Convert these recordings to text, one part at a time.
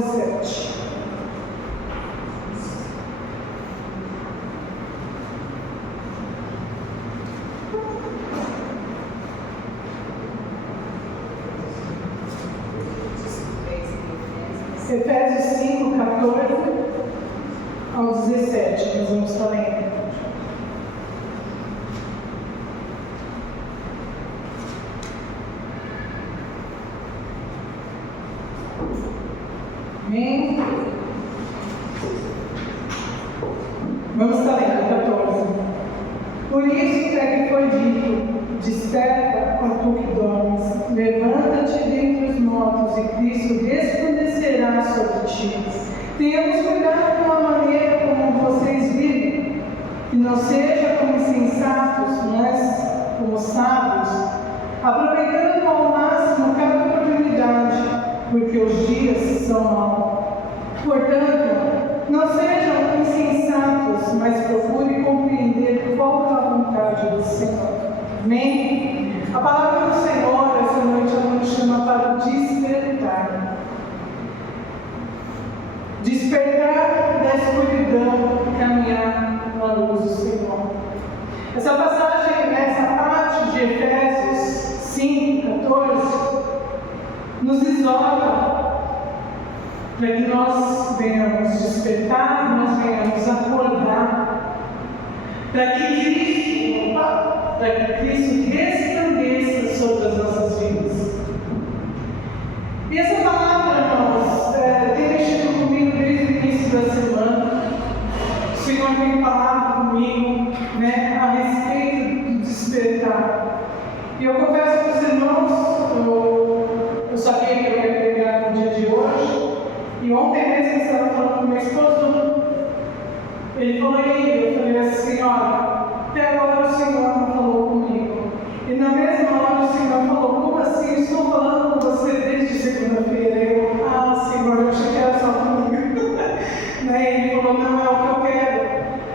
17. Efésios 5, 14 ao 17, nós vamos estar lendo. Amém? Vamos estar lendo 14. Por isso é que foi dito: desperta, ó tu que dormes, levanta-te dentre os mortos, e Cristo resplandecerá sobre ti. Tenhamos cuidado com a maneira como vocês vivem, que não seja como insensatos, mas como sábios, aproveitando ao máximo cada oportunidade, porque os dias são maus. Portanto, não sejam insensatos, mas procurem compreender qual é a vontade do Senhor. Amém? A palavra do Senhor essa noite nos chama para despertar. Despertar da escuridão e caminhar na luz do Senhor. Essa passagem, essa parte de Efésios 5, 14, nos exorta para que nós venhamos despertar, nós venhamos acordar, para que Cristo resplandeça sobre as nossas vidas. E essa palavra, irmãos, tem mexido comigo desde o início da semana. O Senhor tem falado comigo, a respeito do despertar. E eu confesso para os irmãos, eu sabia que eu ia pregar no dia de hoje, e ontem mesmo eu estava falando com meu esposo, ele falou, eu falei assim, olha, até agora o Senhor não falou comigo. E na mesma hora o Senhor falou, como assim? Eu estou falando com você desde segunda-feira. Eu, Senhor, eu achei que era só comigo. E ele falou, não, é o que eu quero.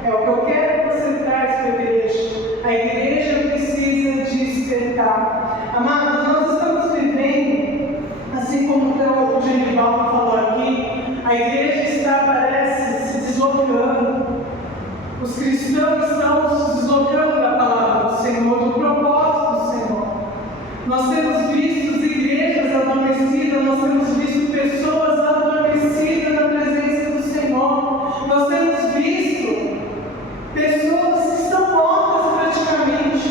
É o que eu quero que você traz para a igreja. A igreja precisa despertar. Amados, nós estamos vivendo, assim como o Genivaldo falou aqui, a igreja está, parece, se deslocando. Os cristãos estão se deslocando da palavra do Senhor, do propósito do Senhor. Nós temos visto igrejas adormecidas, nós temos visto pessoas adormecidas na presença do Senhor. Nós temos visto pessoas que estão mortas praticamente.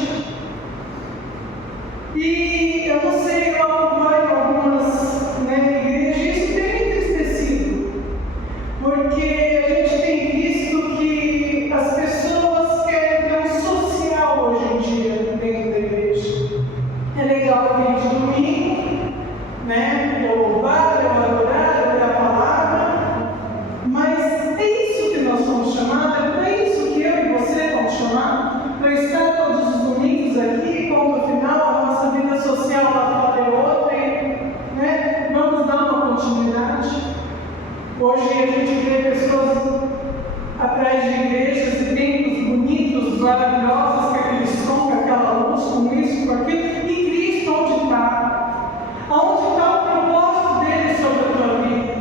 E eu não sei, eu acompanho algumas igrejas, e isso tem me entristecido, porque a gente tem visto que as pessoas querem ter um social hoje em dia dentro da igreja. É legal vir de domingo, é louvar, é adorar, é a palavra, mas é isso que nós somos chamados, é para isso que eu e você fomos chamados, para estar todos os domingos aqui, ponto final, a nossa vida social lá fora é outra, e vamos dar uma continuidade. Hoje a gente vê pessoas atrás de igrejas e templos bonitos, maravilhosos, com aquele som, com aquela luz, com isso, com aquilo. E Cristo, onde está? Onde está o propósito dele sobre a tua vida?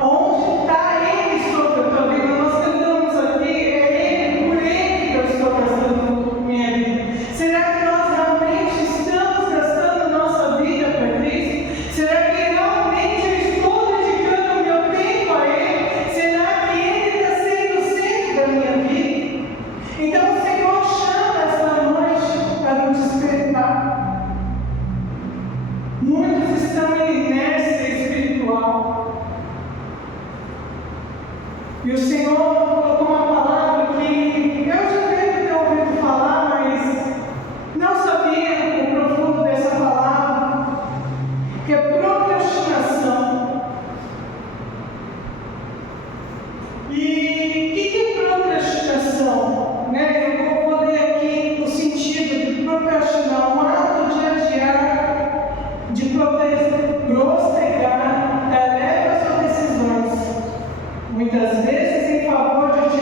Onde está ele sobre a tua vida? Nós cantamos aqui, é ele, por ele que eu estou gastando minha vida. Será que nós realmente estamos gastando a nossa vida para Cristo? Será que realmente eu estou dedicando o meu tempo a ele? Será que ele está sendo o centro da minha vida? Então o Senhor chama essa noite para nos despertar. Muitos estão em inércia espiritual. E o Senhor colocou uma palavra que eu já devo ter ouvido falar, mas não sabia o profundo dessa palavra, que é procrastinação. E o que é procrastinação? Eu vou ler aqui o sentido de procrastinar, um ato de adiar, de postergar tarefas ou decisões, muitas vezes em favor de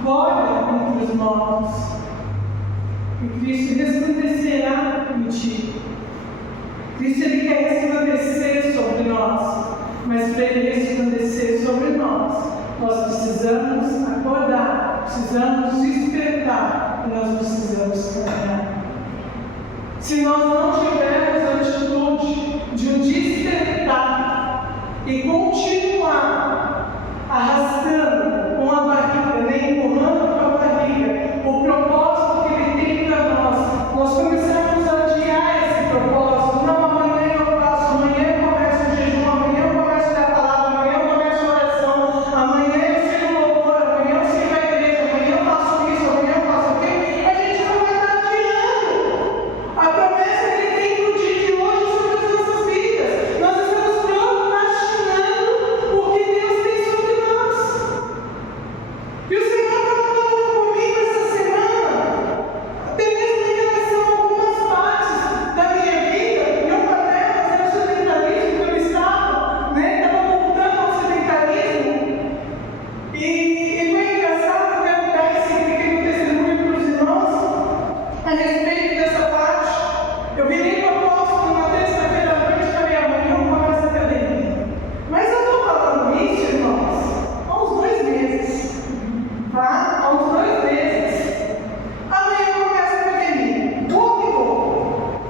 agora entre os mortos, e Cristo resplandecerá em ti. Cristo ele quer resplandecer sobre nós, mas para ele resplandecer sobre nós precisamos acordar, precisamos despertar e nós precisamos caminhar. Se nós não tivermos a atitude de um despertar e continuar arrastando com a barriga, né, empurrando com a barriga o propósito que ele tem para nós começamos a adiar esse propósito. Não, amanhã eu faço, amanhã eu começo o jejum, amanhã eu começo a dar a palavra, amanhã eu começo a oração, amanhã eu sigo o louvor, amanhã eu sigo a igreja, amanhã eu faço isso, amanhã eu faço aquilo. A gente não vai estar adiando a promessa que ele tem para o dia de hoje sobre as nossas vidas. Nós estamos procrastinando o que Deus tem sobre nós. E o Senhor está falando comigo essa semana, até mesmo em relação a algumas partes da minha vida. E uma delas era o sedentarismo, que eu estava, estava voltando ao sedentarismo. E foi engraçado, eu quero dar esse pequeno testemunho para os irmãos a respeito dessa parte. Eu virei propósito na terça-feira à noite, falei, amanhã eu começo a academia. Mas eu estou falando isso, irmãos, há uns 2 meses. Tá? Há uns 2 meses. Amanhã eu começo a academia. Vou que vou.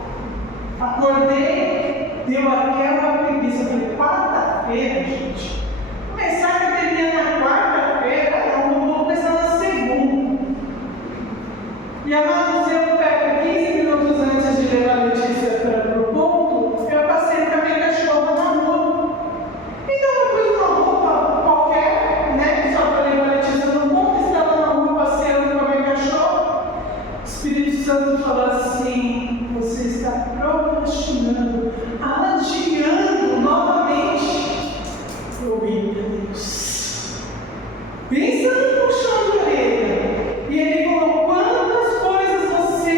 Acordei, deu aquela preguiça. Falei, quarta-feira, gente. Começar a academia na quarta-feira, não vou começar na segunda. E amados, eu pego 15 minutos antes de levar a Letícia para o ponto, eu passei com a minha cachorra na rua. Então eu pus uma roupa qualquer, só para levar a Letícia no ponto, estava na rua passeando com a minha cachorra. O Espírito Santo falou assim: você está procrastinando, adiando novamente. Eu vi, Deus. Pensa no puxão de orelha. E ele falou: quantas coisas você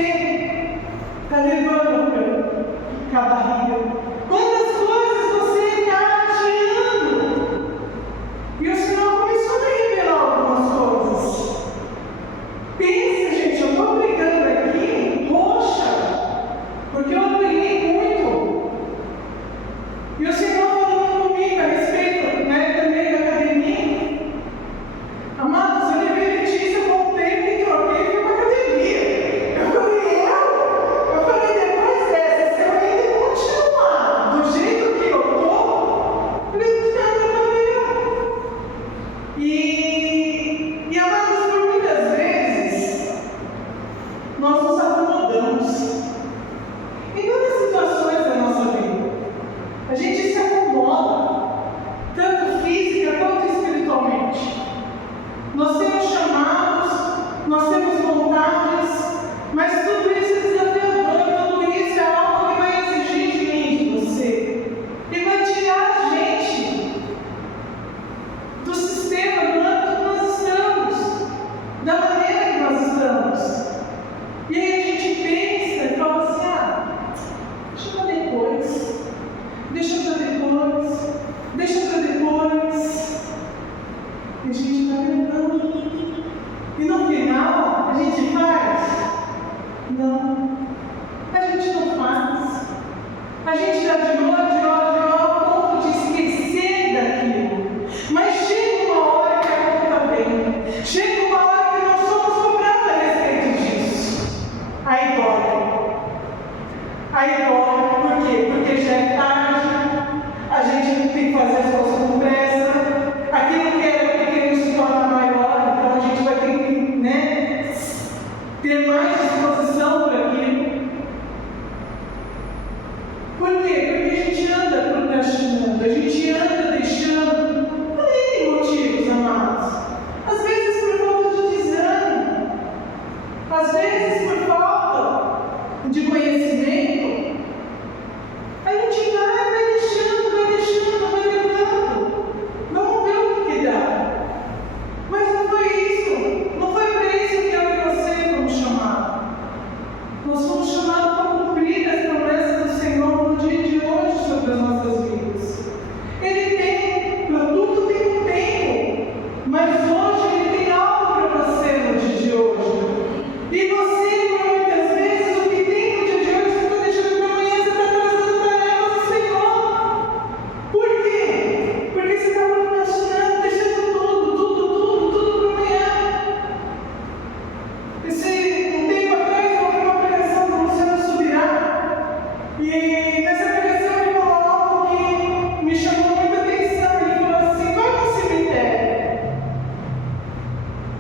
está levando para a barriga? Quantas coisas você está adiando? E o Senhor começou a me revelar algumas coisas. Pensa, gente, eu estou brigando aqui, roxa, porque eu briguei muito. E o Senhor falando comigo a respeito, também da academia. Amados, eu levei a Letícia, voltei, me troquei e fui para a academia. Eu falei, depois dessa, se eu ainda continuar do jeito que eu estou, eu falei, não. E amados, por muitas vezes, nós nos acomodamos em várias situações da nossa vida. A gente se acomoda, tanto física quanto espiritualmente. Nós temos chamados, nós temos vontades, mas tudo isso é desafiador, tudo isso é algo que vai exigir de mim, de você, e vai tirar a gente do sistema, do âmbito que nós estamos, da maneira que nós estamos. E aí a gente pensa e fala assim: deixa para depois, deixa para depois, deixa para depois. E a gente vai levando. E no final, a gente faz? Não. A gente não faz. A gente adiou ao ponto de esquecer daquilo. Mas chega uma hora que a conta vem. Chega uma hora que nós somos cobrados a respeito disso. Aí dói. Por quê? Porque já é tarde. A gente tem que fazer as coisas com pressa. Aquilo que era pequeno se torna maior. Então a gente vai ter que, ter mais disposição para aquilo. Por quê? Porque a gente anda procrastinando, a gente anda deixando. Por N motivos, amados. Às vezes por falta de desânimo, às vezes por falta de conhecimento. A gente vai deixando, vai levando. Vamos ver o que dá. Mas não foi isso. Não foi para isso que eu e você fomos chamados.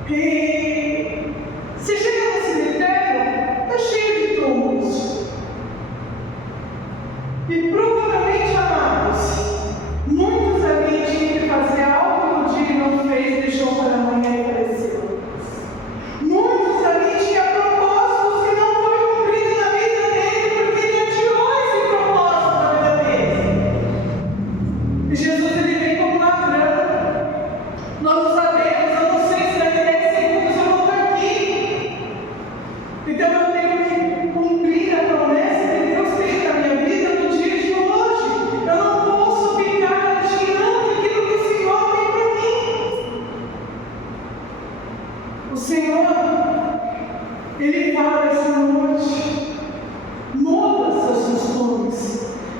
E você chega no cemitério, está cheio de túmulos. E provavelmente, amados, muitos ali tinham que fazer algo no dia e não fez, deixou para amanhã e faleceu. Muitos ali tinham propósitos que não foram cumpridos na vida dele, porque ele atirou esse propósito na vida dele. E Jesus, ele vem como ladrão. Nós não sabemos, eu não sei se daqui a 10 segundos eu vou estar aqui. Então eu tenho que cumprir a promessa que Deus fez na minha vida no dia de hoje. Eu não posso ficar atirando aquilo que o Senhor tem para mim. O Senhor, Ele fala essa noite: muda seus costumes,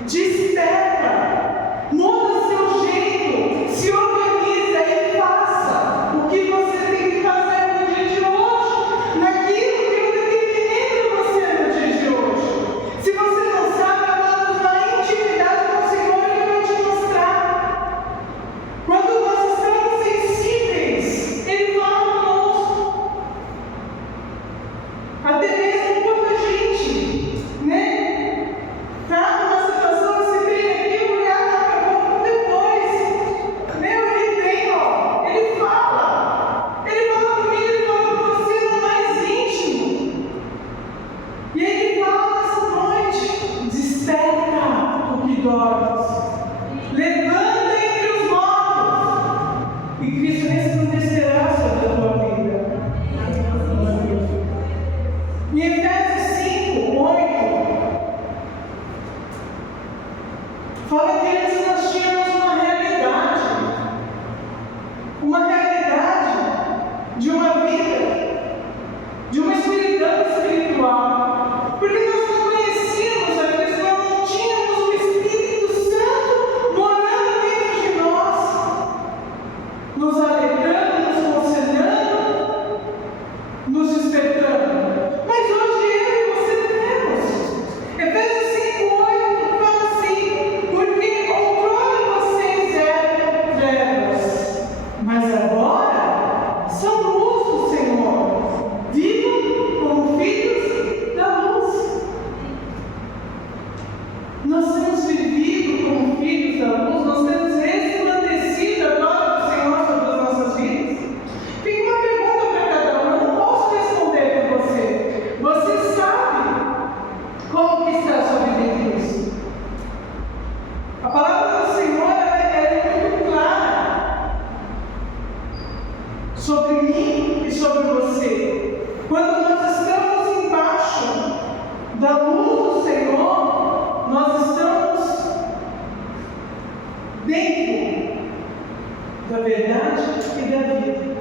desperta, muda seu jeito, se organiza e faça o que você tem que fazer no dia de hoje, naquilo que eu determinei para você no dia de hoje. Se você não sabe, amados, na intimidade com o Senhor, Ele vai te mostrar. Quando nós estamos sensíveis, Ele fala conosco. Até mesmo quando a gente, tá numa situação, você vem aqui, olhar para depois. Ele vem, Ele fala. Ele fala comigo, Ele fala com você no mais íntimo. E Ele fala nessa noite: desperta o que dormes, levanta entre os mortos, e Cristo resplandecerá sobre a tua vida. Em Efésios 5, 8, fala que antes nós tínhamos uma realidade de uma vida, de uma escuridão espiritual, porque nós não conhecíamos a Cristo, nós não tínhamos o Espírito Santo morando dentro de nós, nos alegrando, nos conselhando, nos despertando. Mas hoje eu e você temos. Efésios 5:8 fala assim: porque outrora vocês eram trevas, mas agora são luz do Senhor. Vivam como filhos da luz. Nós temos vivido como filhos da luz, nós temos resplandecido a glória do Senhor sobre as nossas vidas. Fica uma pergunta para cada um, eu não posso responder por você. Você sabe como que está a sua vida em Cristo? A palavra do Senhor é muito clara sobre mim e sobre você. Quando nós estamos embaixo da luz do Senhor, nós estamos dentro da verdade e da vida.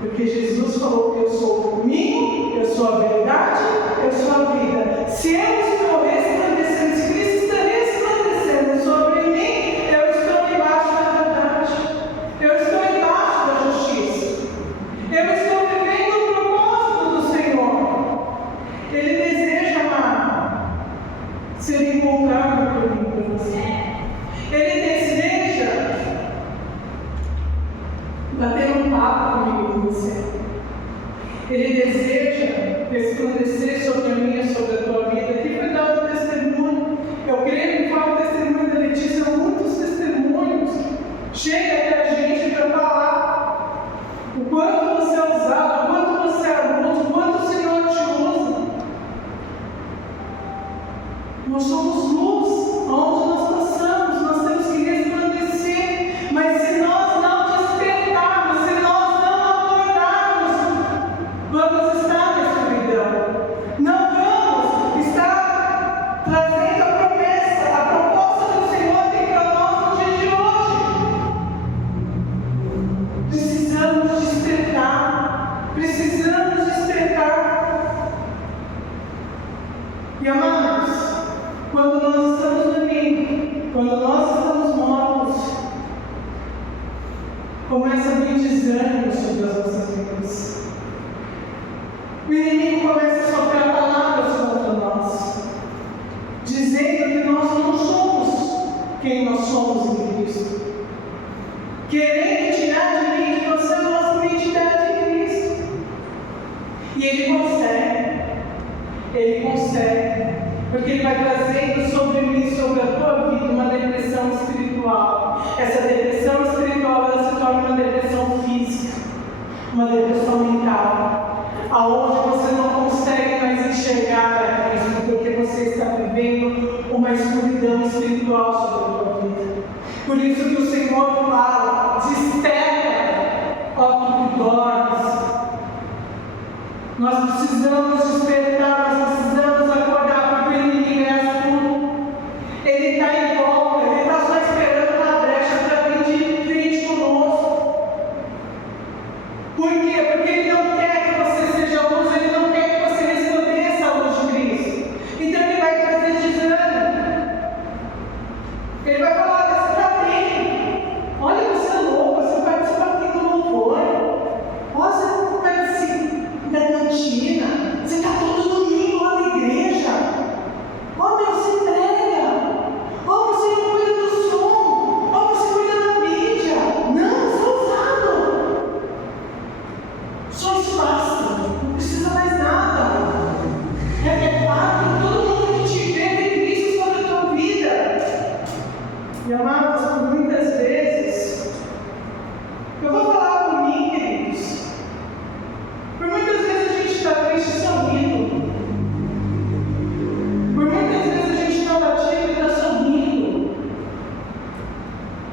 Porque Jesus falou que eu sou o caminho, eu sou a verdade, eu sou a vida. Se eu estou resplandecendo, se Cristo está resplandecendo sobre mim, eu estou embaixo da verdade, eu estou embaixo da justiça, eu estou vivendo o propósito do Senhor. Ele deseja, amar, ser encontrado por mim, por você. Ele deseja bater um papo comigo, com você. Ele deseja resplandecer sobre a minha, sobre a tua vida. Aqui foi dado um testemunho. Eu creio que fala o testemunho da Letícia, muitos testemunhos chegam até a gente para falar o quanto você é usado, o quanto você é luz, o quanto o Senhor te usa. Nós somos luz, onde nós passamos, nós temos que resplandecer, mas se nós não despertarmos, se nós não acordarmos, vamos estar na escuridão, não vamos estar trazendo a promessa, a proposta do Senhor tem para nós no dia de hoje. Precisamos despertar, precisamos despertar. E amados, quando nós estamos dormindo, quando nós estamos mortos, começa a vir desânimo sobre as nossas vidas. O inimigo começa a soprar palavras contra nós, dizendo que nós não somos quem nós somos em Cristo, querendo tirar de mim e de você a nossa identidade em Cristo. E Ele consegue, porque Ele vai trazendo sobre mim, sobre a tua vida, uma depressão espiritual. Essa depressão espiritual, ela se torna uma depressão física, uma depressão mental, aonde você não consegue mais enxergar a Cristo, porque você está vivendo uma escuridão espiritual sobre a tua vida. Por isso que o Senhor fala: desperta, ó tu que dormes. Nós precisamos despertar, nós precisamos acordar, porque o inimigo é astuto. Ele está em volta, ele está só esperando uma brecha para vir de frente conosco. Por quê? Porque ele não quer que você seja luz, ele não quer que você resplandeça a luz de Cristo. Então ele vai trazer desânimo. Ele vai falar: olha, você está bem, olha, você é louco, você participa aqui do louvor, olha, você participa da cantina, você está todo domingo lá na igreja, ó, meu, você entrega, ó, você não cuida do som, ó, você cuida da mídia. Não, você é usado, só isso basta, não precisa mais nada. É claro, todo mundo que te vê tem Cristo sobre a tua vida. E amados, por muitas vezes, eu vou falar por mim, queridos, por muitas vezes a gente está triste sorrindo, por muitas vezes a gente não está tímido e está sorrindo.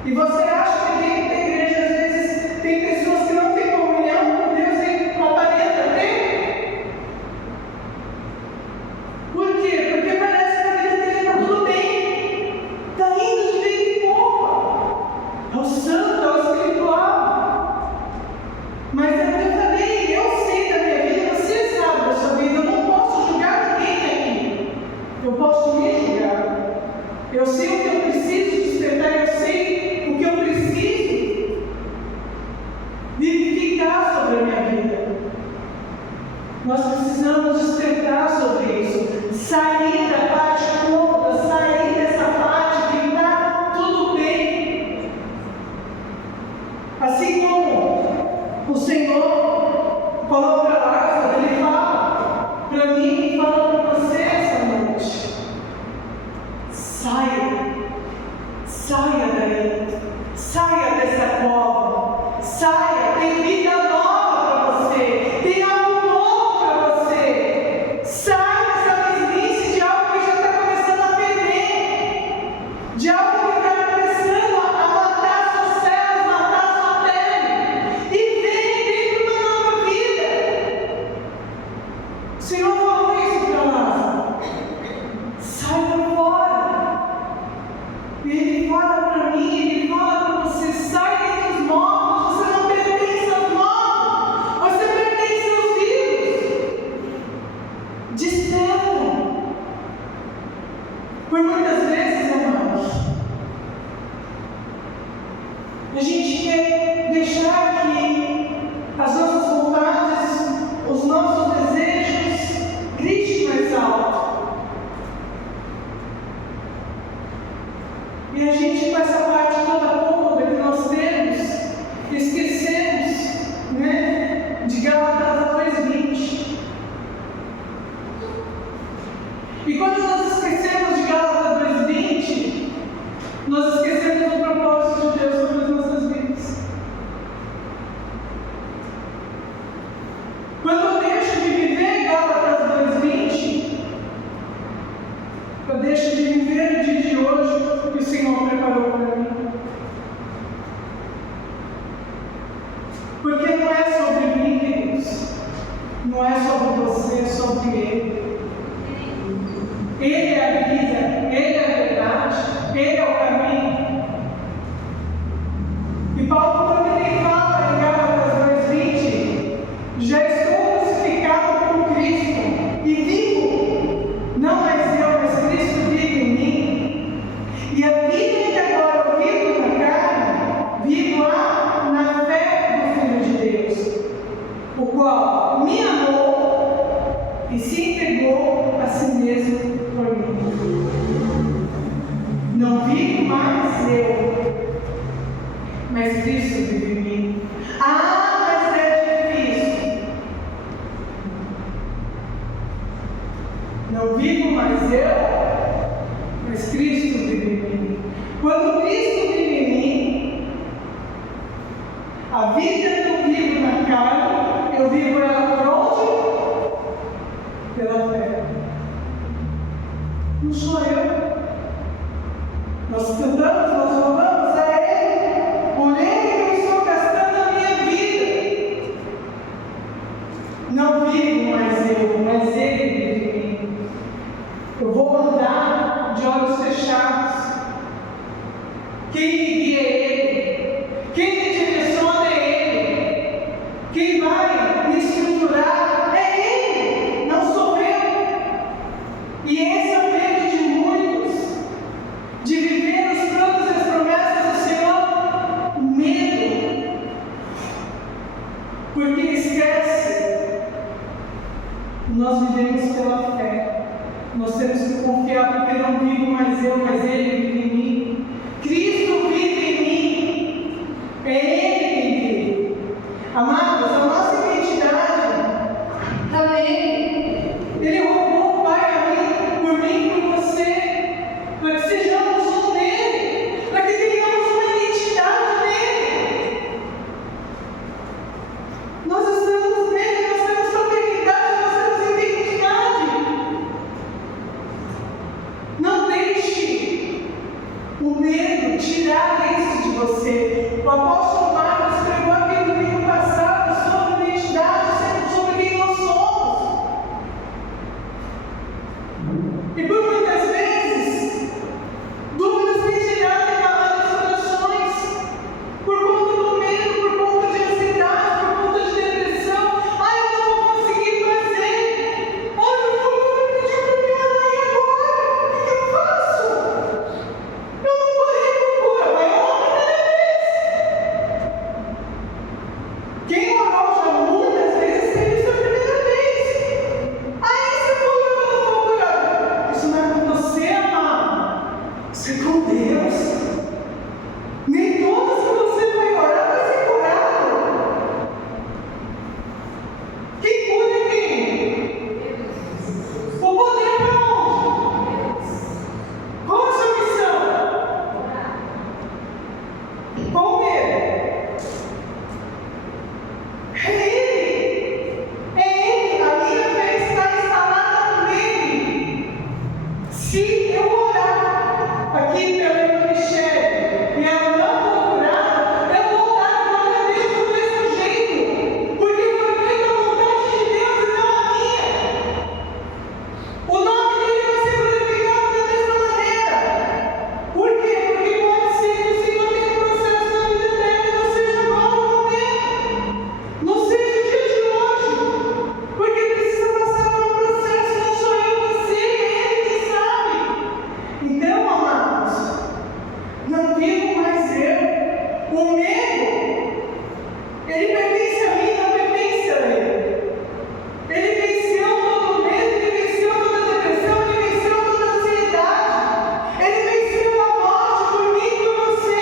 E você acha que dentro da igreja, às vezes, tem pessoas que não têm comunhão com Deus e aparentam ter? Por quê? Porque parece que a vida dele está tudo bem, está indo de vez em quando, ao santo, ao espiritual. Mas eu falei, eu sei da minha vida, você sabe da sua vida, eu não posso julgar ninguém aqui. Eu posso me julgar. Eu sei o que eu preciso despertar, eu sei o que eu preciso vivificar sobre a minha vida. Nós precisamos despertar sobre isso, sair da parte cômoda, sair dessa parte que está tudo bem. Assim como o Senhor falou para Lázaro, Ele fala para mim e fala para você essa noite: saia daí, saia dessa cova, saia, tem vida nova para você, tem algo novo para você. Saia dessa mesmice de algo que já está começando a perder, de algo que está começando a matar suas células, matar sua pele, e vem para uma nova vida. O Senhor falou isso para Lázaro: sai para fora. E Ele fala para mim, Ele fala para você: sai dentre os mortos, você não pertence aos mortos, você pertence aos vivos. Desperta. Por muitas vezes, amados, a gente quer deixar que as nossas vontades, os nossos desejos gritem mais alto. E a gente, com essa parte toda cômoda que nós temos, esquecemos, né, de Gálatas 2:20. E quando nós esquecemos de Gálatas 2:20, nós esquecemos do propósito de Deus sobre as nossas vidas. Quando eu deixo de viver Gálatas 2:20, eu deixo de viver o dia de hoje que o Senhor preparou para mim. Porque não é sobre mim, queridos. Não é sobre você, é sobre Ele. Ele é a vida, Ele é a verdade, Ele é o caminho. E Paulo também fala em Gálatas 2:20: já estou crucificado com Cristo e vivo, não mais eu, mas Cristo vive em mim. E a vida que agora eu vivo na carne, vivo lá na fé do Filho de Deus, o qual me amou e se entregou a si mesmo por mim. Não vivo mais eu, mas Cristo vive em mim. Ah, mas é difícil. Não vivo mais eu, mas Cristo vive em mim. Quando Cristo vive em mim, a vida que eu vivo na carne, eu vivo ela por onde? Pela fé. Não sou eu. Nós cantamos, nós louvamos a Ele. Por Ele eu estou gastando a minha vida. Não vivo mais eu, mas Ele vive em mim. Eu vou andar de olhos fechados. Quem me guia é Ele. Quem me direciona é Ele. Quem vai me estruturar é Ele. Não sou eu. E esse é o medo de muitos. De viver os planos e as promessas do Senhor. Medo. Porque esquece. Nós vivemos pela fé. Nós temos que confiar, porque não vivo mais eu, mas Ele vive em mim. Cristo vive em mim. É Ele quem vive. Amados, a nossa identidade está nele. Ele roubou o Pai a mim, por mim e por você, para que sejamos um nele, para que tenhamos uma identidade nele. Nós estamos nele, nós temos paternidade, nós temos identidade. Não deixe o medo tirar isso de você. O apóstolo Marcos pregou aqui no domingo passado sobre identidade, sobre quem nós somos. E por muitas vezes, dúvidas têm gerado em nossos corações, por conta do medo, por conta de ansiedade, por conta de depressão. Eu não vou conseguir fazer. O fulano pediu para mim orar e agora? O que eu faço? Eu não vou ir por cura, vai orar a primeira vez. Quem orou já muitas vezes teve sua primeira vez. Se fulano não for curado, isso não é com você, amado. Isso é com Deus. Nem todas que você vai orar vai ser curado. Quem cura é quem? O poder para onde? Qual a sua missão? Qual o medo? É Ele. É Ele. A minha fé está instalada nele. Se eu orar aqui pela irmã Michele e ela não for curada, eu vou dar glória a Deus do mesmo jeito. Porque foi feita a vontade de Deus e não a minha. O nome dele vai ser glorificado da mesma maneira. Por quê? Porque pode ser que o Senhor tenha um processo na vida dela e não seja agora o momento. Não seja o dia de hoje. Porque precisa passar por um processo. Não sou eu, você, é Ele que sabe. Então, amados, não vivo mais eu. O medo, ele pertence a mim, não pertence a ele. Ele venceu todo o medo, ele venceu toda a depressão, ele venceu toda a ansiedade. Ele venceu a morte por mim e por você.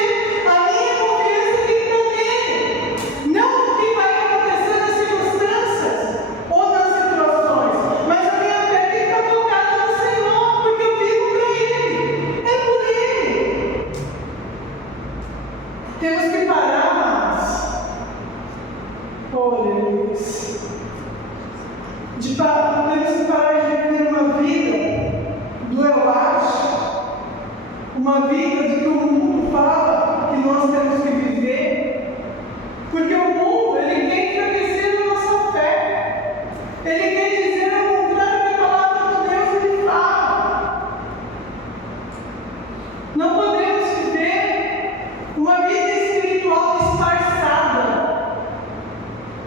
A minha confiança tem que estar nele. Não o que vai acontecer nas circunstâncias ou nas situações, mas a minha fé tem que estar focada no Senhor, porque eu vivo para Ele. É por Ele. Temos que parar, amados. Olha, Deus. Temos que parar de viver uma vida do eu acho, uma vida de que o mundo fala que nós temos que viver, porque o mundo, ele quer enfraquecer a nossa fé, ele quer dizer ao contrário da palavra de Deus, ele fala. Não podemos viver uma vida espiritual disfarçada,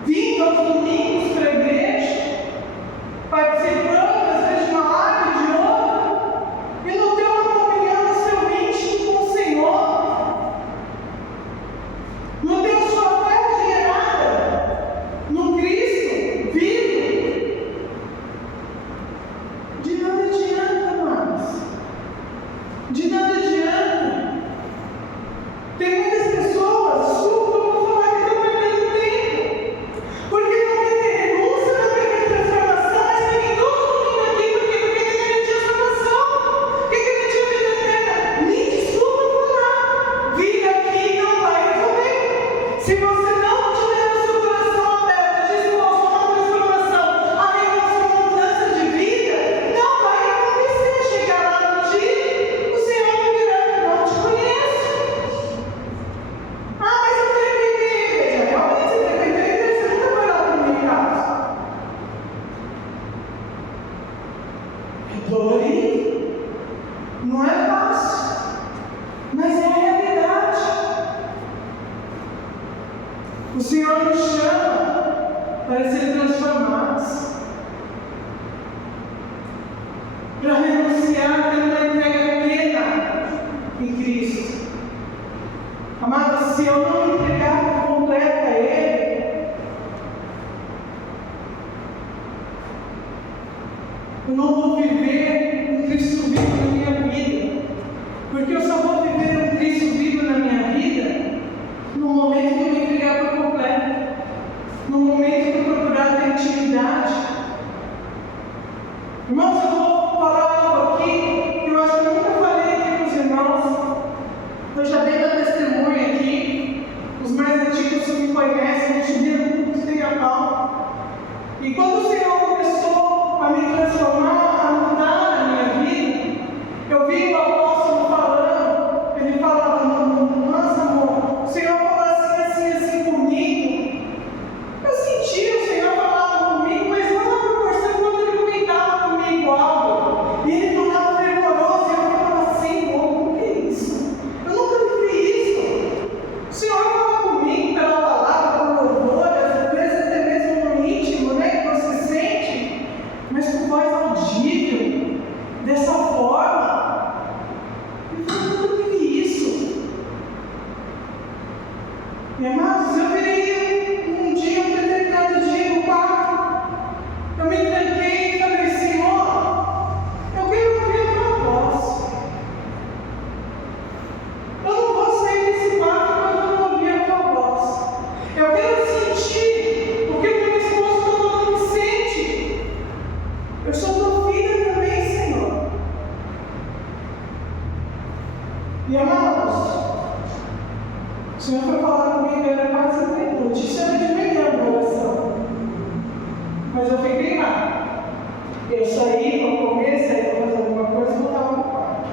vindo aos domingos para a igreja, participando às vezes de uma live de outra, e não ter uma comunhão no seu íntimo com o Senhor, não ter sua fé gerada no Cristo vivo. nos chama para ser transformados, para renunciar a ter uma entrega plena em Cristo. Amados, se eu não me entregar por completo a Ele, eu não vou viver um Cristo vivo na minha vida, porque eu só vou viver um Cristo vivo na minha vida no momento que eu me entregar por completo, no momento que eu procurar ter intimidade. Irmãos, eu vou falar algo aqui que eu acho que eu nunca falei aqui com os irmãos. Eu já dei uma testemunha aqui. Os mais antigos que me conhecem, a gente viu muito tem a pau. E quando o Senhor começou a me transformar, a mudar a minha vida, eu vi o apóstolo falando, ele falava, nossa amor, o Senhor falou assim comigo. Eu senti o Senhor falava comigo, mas não na proporção quando ele comentava comigo algo. E ele falava fervoroso, e eu falava assim, o que é isso? Eu nunca vivi isso. O Senhor fala comigo pela palavra, por louvor, às vezes até mesmo no íntimo, né, que você sente, mas com voz audível, dessa forma. Eu nunca vivi isso. E amados, eu virei um determinado dia no quarto, eu me tranquei e falei, Senhor, eu quero ouvir a tua voz. Eu não vou sair desse quarto quando eu não ouvir a tua voz. Eu quero sentir o que o meu esposo está falando que sente. Eu sou tua filha também, Senhor. E amados, o Senhor foi falar comigo, era quase meia-noite. Isso era de manhã a minha oração. Mas eu fiquei lá. Eu saí para comer, saí para fazer alguma coisa e voltava para o quarto.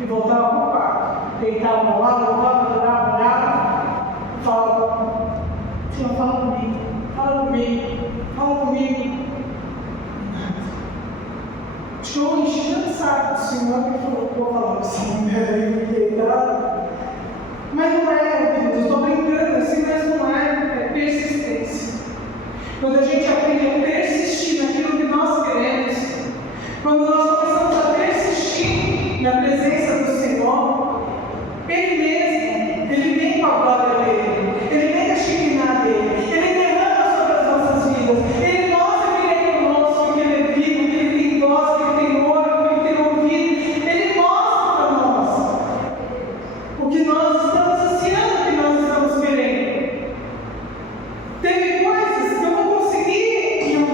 E voltava para o quarto. Deitava lá, voltava, orava. Falava, Senhor, fala comigo, fala comigo, fala comigo. Acho que eu enchi o saco do Senhor que falou, vou falar com o Senhor. Mas não é, eu estou brincando assim, mas não é persistência. Quando a gente aprende a persistir naquilo que nós queremos, quando nós começamos a persistir na presença do Senhor, Ele mesmo, Ele vem com a glória dEle, Ele vem a Shekinah dEle, Ele derrama sobre as nossas vidas, Ele mostra que Ele é conosco, que Ele é vivo, que Ele tem voz, que Ele tem olho, que Ele tem ouvido, Ele mostra para nós o que nós estamos ansiando, o que nós estamos querendo. Teve coisas que eu não consegui em um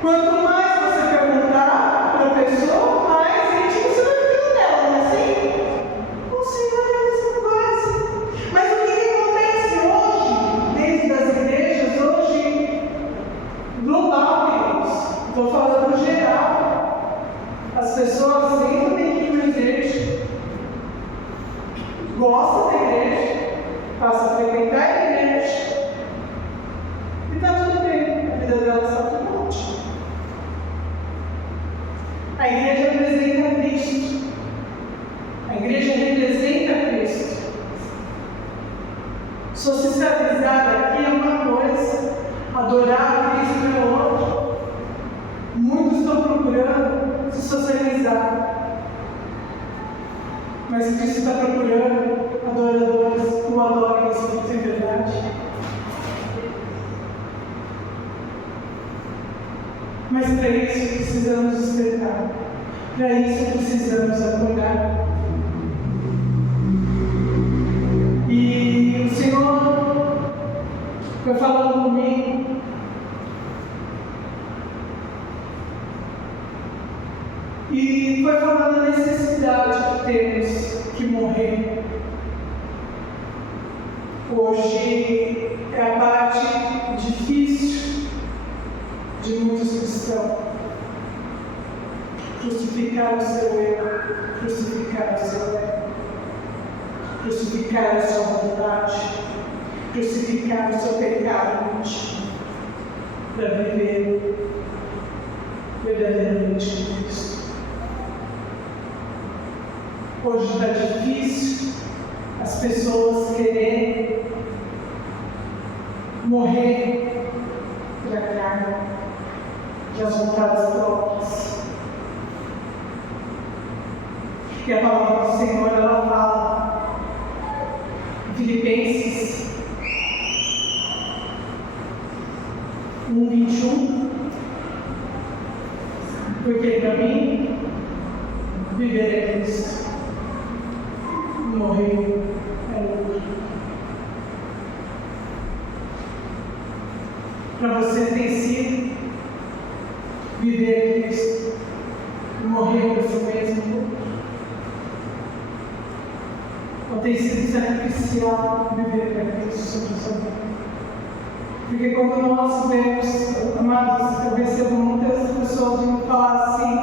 Quanto mais você perguntar para a pessoa, mais íntimo você vai ficando dela, não é assim? O Senhor é a mesma coisa. Mas o que acontece hoje, dentro das igrejas, hoje, global, queridos? Estou falando geral. As pessoas entram dentro da igreja, gostam da igreja, passam a frequentar a igreja, e está tudo bem, a vida dela está tudo ótimo. A igreja representa Cristo. A igreja representa Cristo. Socializar aqui é uma coisa, adorar a Cristo é outra. Muitos estão procurando se socializar, mas Cristo está procurando adoradores que o adorem em espírito e verdade. Mas para isso precisamos despertar, para isso precisamos acordar. E o Senhor foi falando comigo. E foi falando da necessidade que temos que morrer. Hoje é a parte difícil de muitos cristãos. Crucificar o seu eu, crucificar o seu ego, crucificar a sua vontade, crucificar o seu pecado íntimo, para viver verdadeiramente com Cristo. Hoje está difícil as pessoas quererem morrer para a carne, para as vontades próprias. E a palavra do Senhor, ela fala em Filipenses 1:21, porque para mim viver é Cristo, morrer é lucro. Para você tem sido viver é Cristo e morrer para si mesmo? Ou tem sido sacrificial viver para Cristo sobre a sua vida? Porque quando nós vemos, amados, eu recebo muitas pessoas que me falam assim: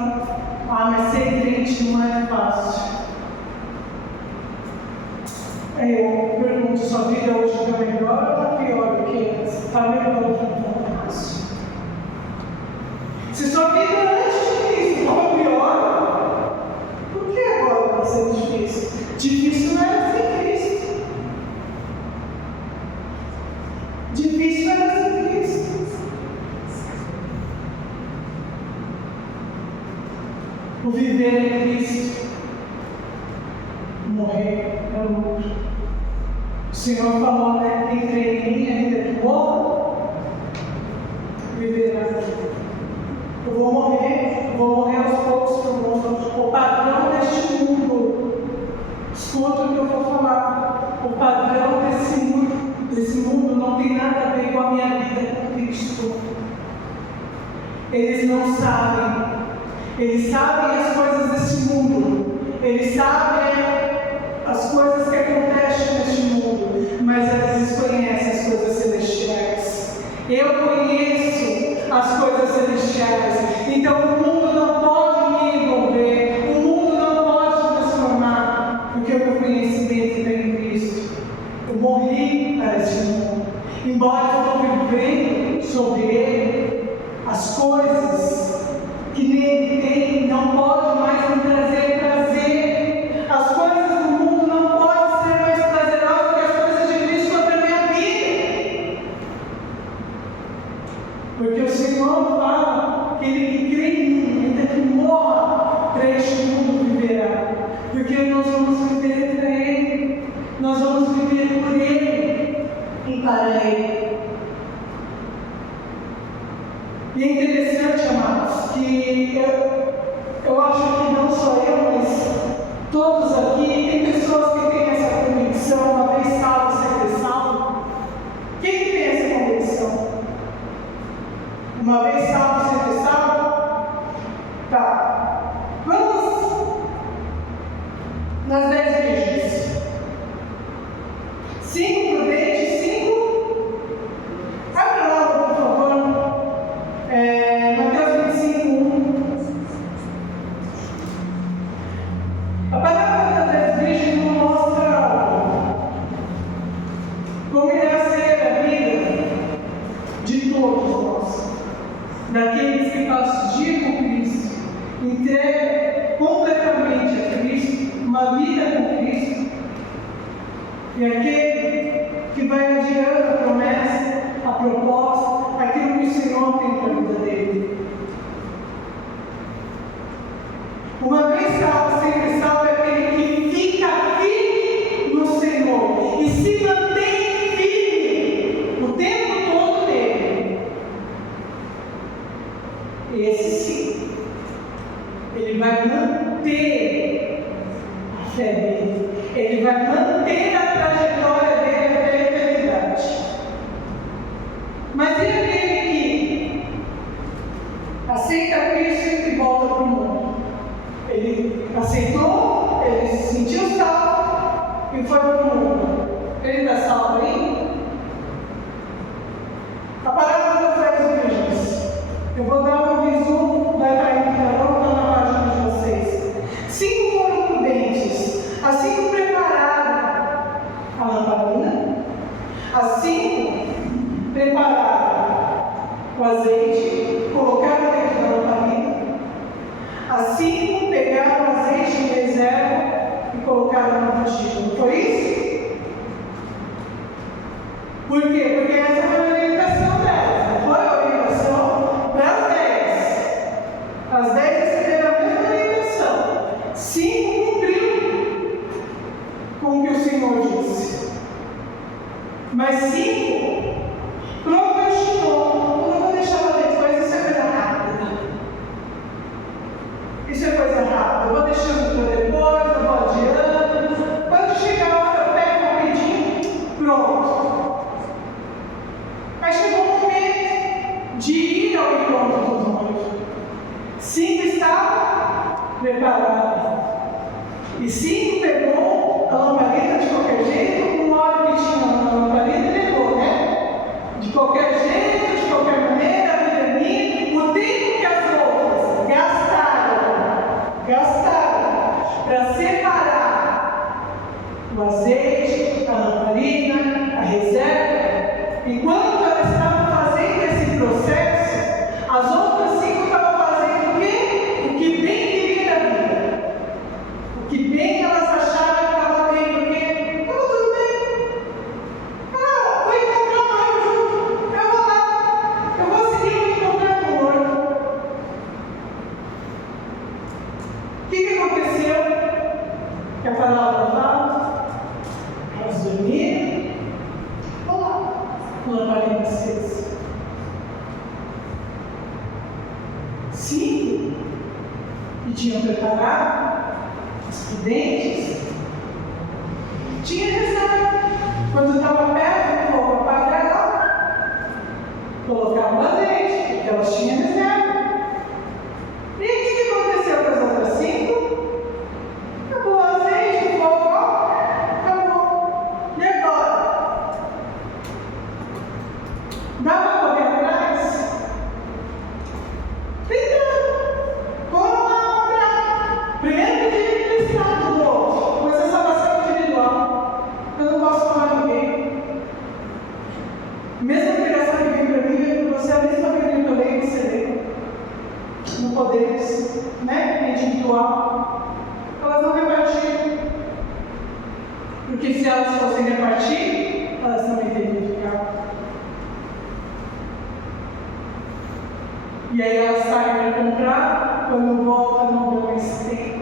mas ser crente não é fácil. Aí eu pergunto: sua vida hoje está melhor ou está pior do que antes? Está melhor do que antes. Se sua vida antes de Cristo estava pior, por que agora está sendo difícil? Difícil não era sem Cristo. Difícil era sem Cristo. O viver é Cristo, morrer é lucro. O Senhor falou, né? Quem crê em mim, ainda que morra, viverá. Eu vou morrer aos poucos para o mundo. O padrão deste mundo, escuta o que eu vou falar. O padrão desse mundo não tem nada a ver com a minha vida com Cristo. Eles não sabem. Eles sabem as coisas desse mundo. Eles sabem as coisas que acontecem neste mundo. Mas eles desconhecem as coisas celestiais. Eu conheço as coisas celestiais. Então o mundo não pode me envolver. O mundo não pode me transformar. Porque o meu conhecimento está em Cristo. Eu morri para este mundo. Embora eu estou vivendo sobre ele, as coisas que nele tem não pode mais me trazer prazer. As coisas do mundo não podem ser mais prazerosas do que as coisas de Cristo sobre a minha vida. Porque o Senhor fala que ele que crê em mim, ainda que morra, para este mundo viverá. Porque nós vamos viver para ele, nós vamos viver por ele e para ele. E é interessante, amados, que eu acho que não só eu, mas todos aqui, tem pessoas que têm essa convicção, uma vez salvo, sempre salvo. Quem que tem essa convicção? Uma vez salvo, sempre salvo? de todos nós, daqueles que passam o dia com Cristo, entregam completamente a Cristo, uma vida com Cristo, e aquele que vai adiando a promessa, a proposta, aquilo que o Senhor tem para a vida dele. Uma vez salvo, sempre salvo é aquele que fica firme no Senhor e se mantém firme o tempo todo nele. Esse sim, ele vai manter a fé dele, ele vai manter a trajetória dele até a eternidade. Mas e aquele que aceita Cristo e volta para o mundo? Ele aceitou, ele se sentiu salvo e foi para o mundo. Ele está salvo aí? A parábola das 10 virgens. Eu vou dar um resumo, vai estar aí na página de vocês. 5 foram prudentes, as 5 prepararam a lamparina, as 5 prepararam o azeite, colocaram dentro da lamparina. As 5 pegaram o azeite em reserva e colocaram no botijão. Foi isso? Por quê? Porque essa foi a orientação delas. Não foi a orientação para as 10. As 10 receberam a mesma orientação. 5 cumpriram com o que o Senhor disse. Mas 5 procrastinou. Eu não vou deixar para depois, isso é coisa rápida. Isso é coisa rápida. Eu vou deixando para depois, eu vou adiando. Quando chegar a hora, eu pego rapidinho, pronto. Mas chegou o momento de ir ao encontro do noivo. 5 estavam preparados. E 5 pegou a lamparina de qualquer jeito, um óleo que tinha na lamparina e levou, né? De qualquer jeito, de qualquer maneira, a vida é minha. O tempo que as outras gastaram para separar o azeite, a lamparina, a reserva, enquanto elas estavam fazendo esse processo, as outras 5 estavam fazendo o quê? O que bem queria da vida. O que bem elas acharam que estava bem, porque estava tudo bem. Ah, vou encontrar o noivo junto, eu vou lá, eu vou seguir encontrando o noivo. O que aconteceu? Que a palavra fala? Elas dormiram. Olá, lamparina acesa. 5 que tinham preparado, os prudentes, tinha reserva. Quando estava perto do fogo apagar, colocavam azeite, porque elas tinham reserva. E o que aconteceu com as outras 5? Acabou o azeite, o fogo, acabou. E agora? Dá para correr atrás? Então, foram lá comprar. Primeiro pedir emprestado do outro, pois é salvação individual. Eu não posso falar ninguém. Mesma pregação que vem para mim, você é a mesma Bíblia que eu leio e você lê. Não podemos, né? Individual. Elas não repartiram. Porque se elas fossem repartir, elas também teriam que ficar. E aí elas saem para comprar, quando voltam não dão esse tempo.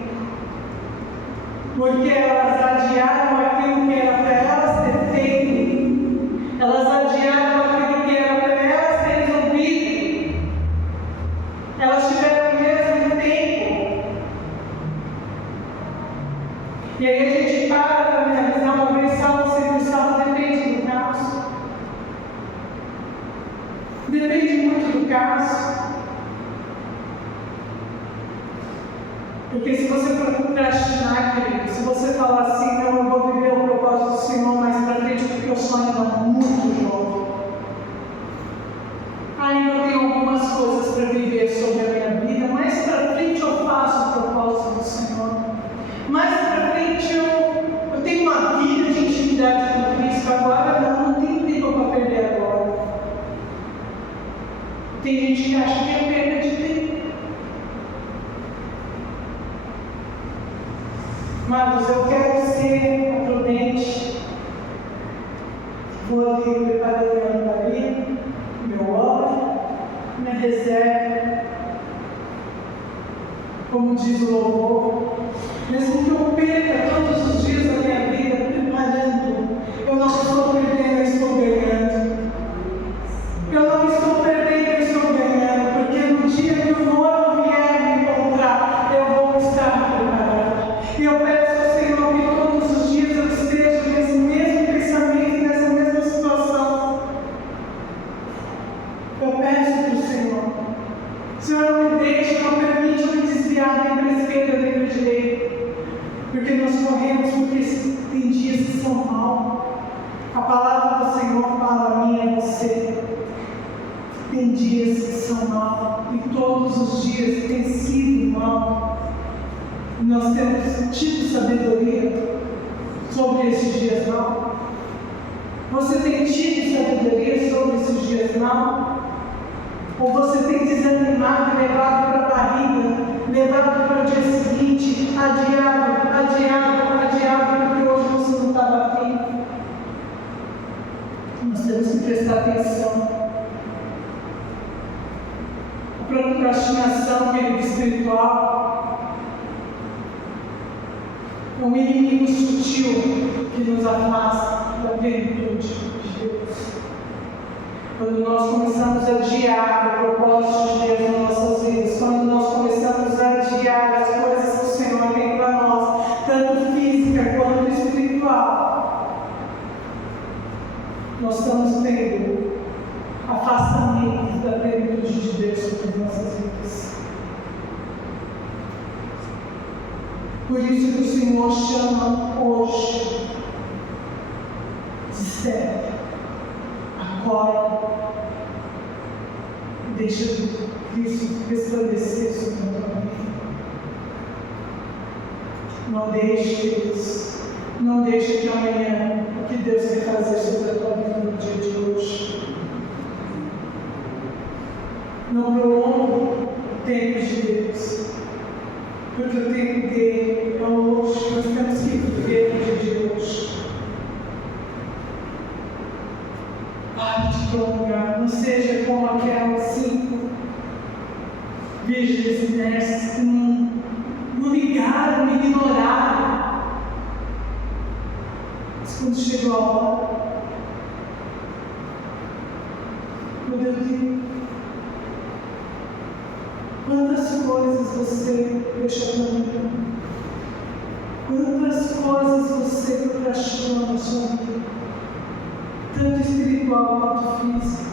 Porque elas adiaram aquilo que era para elas ter feito. Elas adiaram aquilo que era para elas ter resolvido. Elas tiveram o mesmo tempo. E aí a gente para analisar uma vez salvo, sempre salvo, depende do caso. Depende muito do caso. Porque se você procrastinar, querido, se você falar assim, não, eu vou viver o propósito do Senhor mais para frente, porque eu sou ainda muito jovem. Ainda eu tenho algumas coisas para viver sobre a minha vida, mais para frente eu faço o propósito do Senhor. Mais para frente eu tenho uma vida de intimidade com Cristo, agora não tenho tempo para perder agora. Tem gente que acha que é perda de tempo. Amados, eu quero ser prudente. Vou ali preparando minha lamparina, meu óleo, minha reserva. Como diz o louvor, mesmo que eu perca todos os dias da minha vida preparando, eu não estou perdendo, eu estou ganhando. Eu não estou perdendo, eu estou ganhando, porque no dia que o noivo vier me encontrar, eu vou estar preparado. E eu peço ao Senhor que todos os dias eu esteja nesse mesmo pensamento e nessa mesma situação. Eu peço para o Senhor. Senhor, não me deixe, não permite eu me desviar nem para a esquerda nem para a direita. Porque nós corremos, porque tem dias que são maus. A palavra do Senhor fala a mim e a você. Tem dias que são maus. E todos os dias tem sido mau. Nós temos tido sabedoria sobre esses dias maus. Você tem tido sabedoria sobre esses dias maus? Ou você tem desanimado e levado para a barriga, levado para o dia seguinte, adiado, porque hoje você não estava afim? Nós temos que prestar atenção. A procrastinação, querido espiritual, é um inimigo sutil que nos afasta da plenitude de Deus. Quando nós começamos a adiar o propósito de Deus nas nossas vidas, quando nós começamos a adiar as coisas que o Senhor tem para nós, tanto física quanto espiritual, nós estamos tendo afastamento da plenitude de Deus sobre as nossas vidas. Por isso que o Senhor chama hoje de sério. Acorda e deixa Cristo resplandecer sobre a tua vida. Não deixe isso. Não deixe que amanhã o que Deus quer fazer sobre a tua vida no dia de hoje. Não prolongue o tempo de Deus, porque o tempo dele é hoje. Nós temos que viver no dia de hoje. Pare de prolongar, não seja como aquelas 5 virgens e mestres que não ligaram, não ignoraram. Mas quando chegou a hora, meu Deus, quantas coisas você deixou para mim? Quantas coisas você procrastinou na sua vida? Tanto espiritual quanto físico.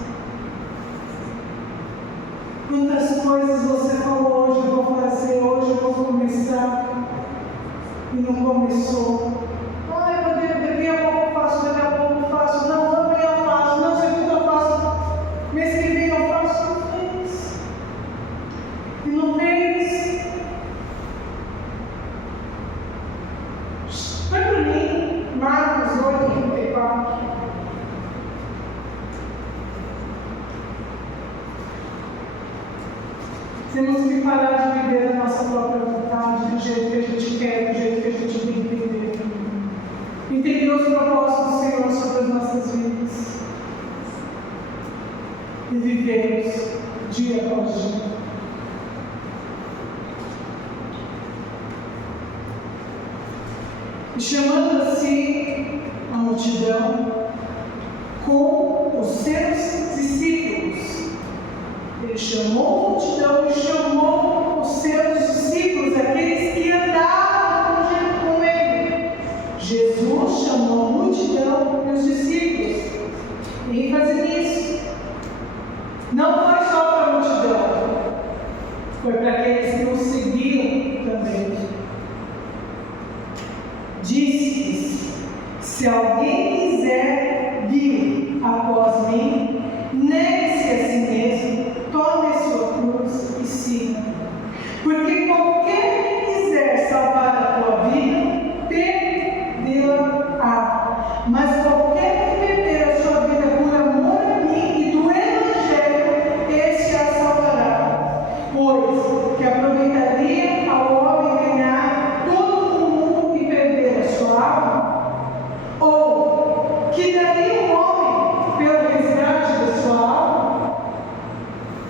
Quantas coisas você falou, hoje eu vou fazer, hoje eu vou começar, e não começou. Ai, meu Deus, daqui a pouco eu faço, daqui a pouco eu faço, não, amanhã eu faço, não, segunda eu faço, mês que vem eu faço, não fez. E não fez. Vai para mim, Marcos 8:34. Temos que parar de viver a nossa própria vontade, do jeito que a gente quer, do jeito que a gente tem que viver. Entender os propósitos do Senhor sobre as nossas vidas. E vivermos dia após dia. E chamando assim a multidão com os seus discípulos. Ele chamou a multidão e chamou os seus discípulos, aqueles que andavam junto com ele. Jesus chamou a multidão e os discípulos. E ênfase nisso. Não foi só para a multidão, foi para aqueles que o seguiam também. Disse-lhes: se alguém quiser vir após mim, negue-se a si mesmo, tome a sua cruz e siga. Porque qualquer que quiser salvar a tua vida, perdê-la-á. Mas qualquer que perder a sua vida por amor a mim e do Evangelho, esse a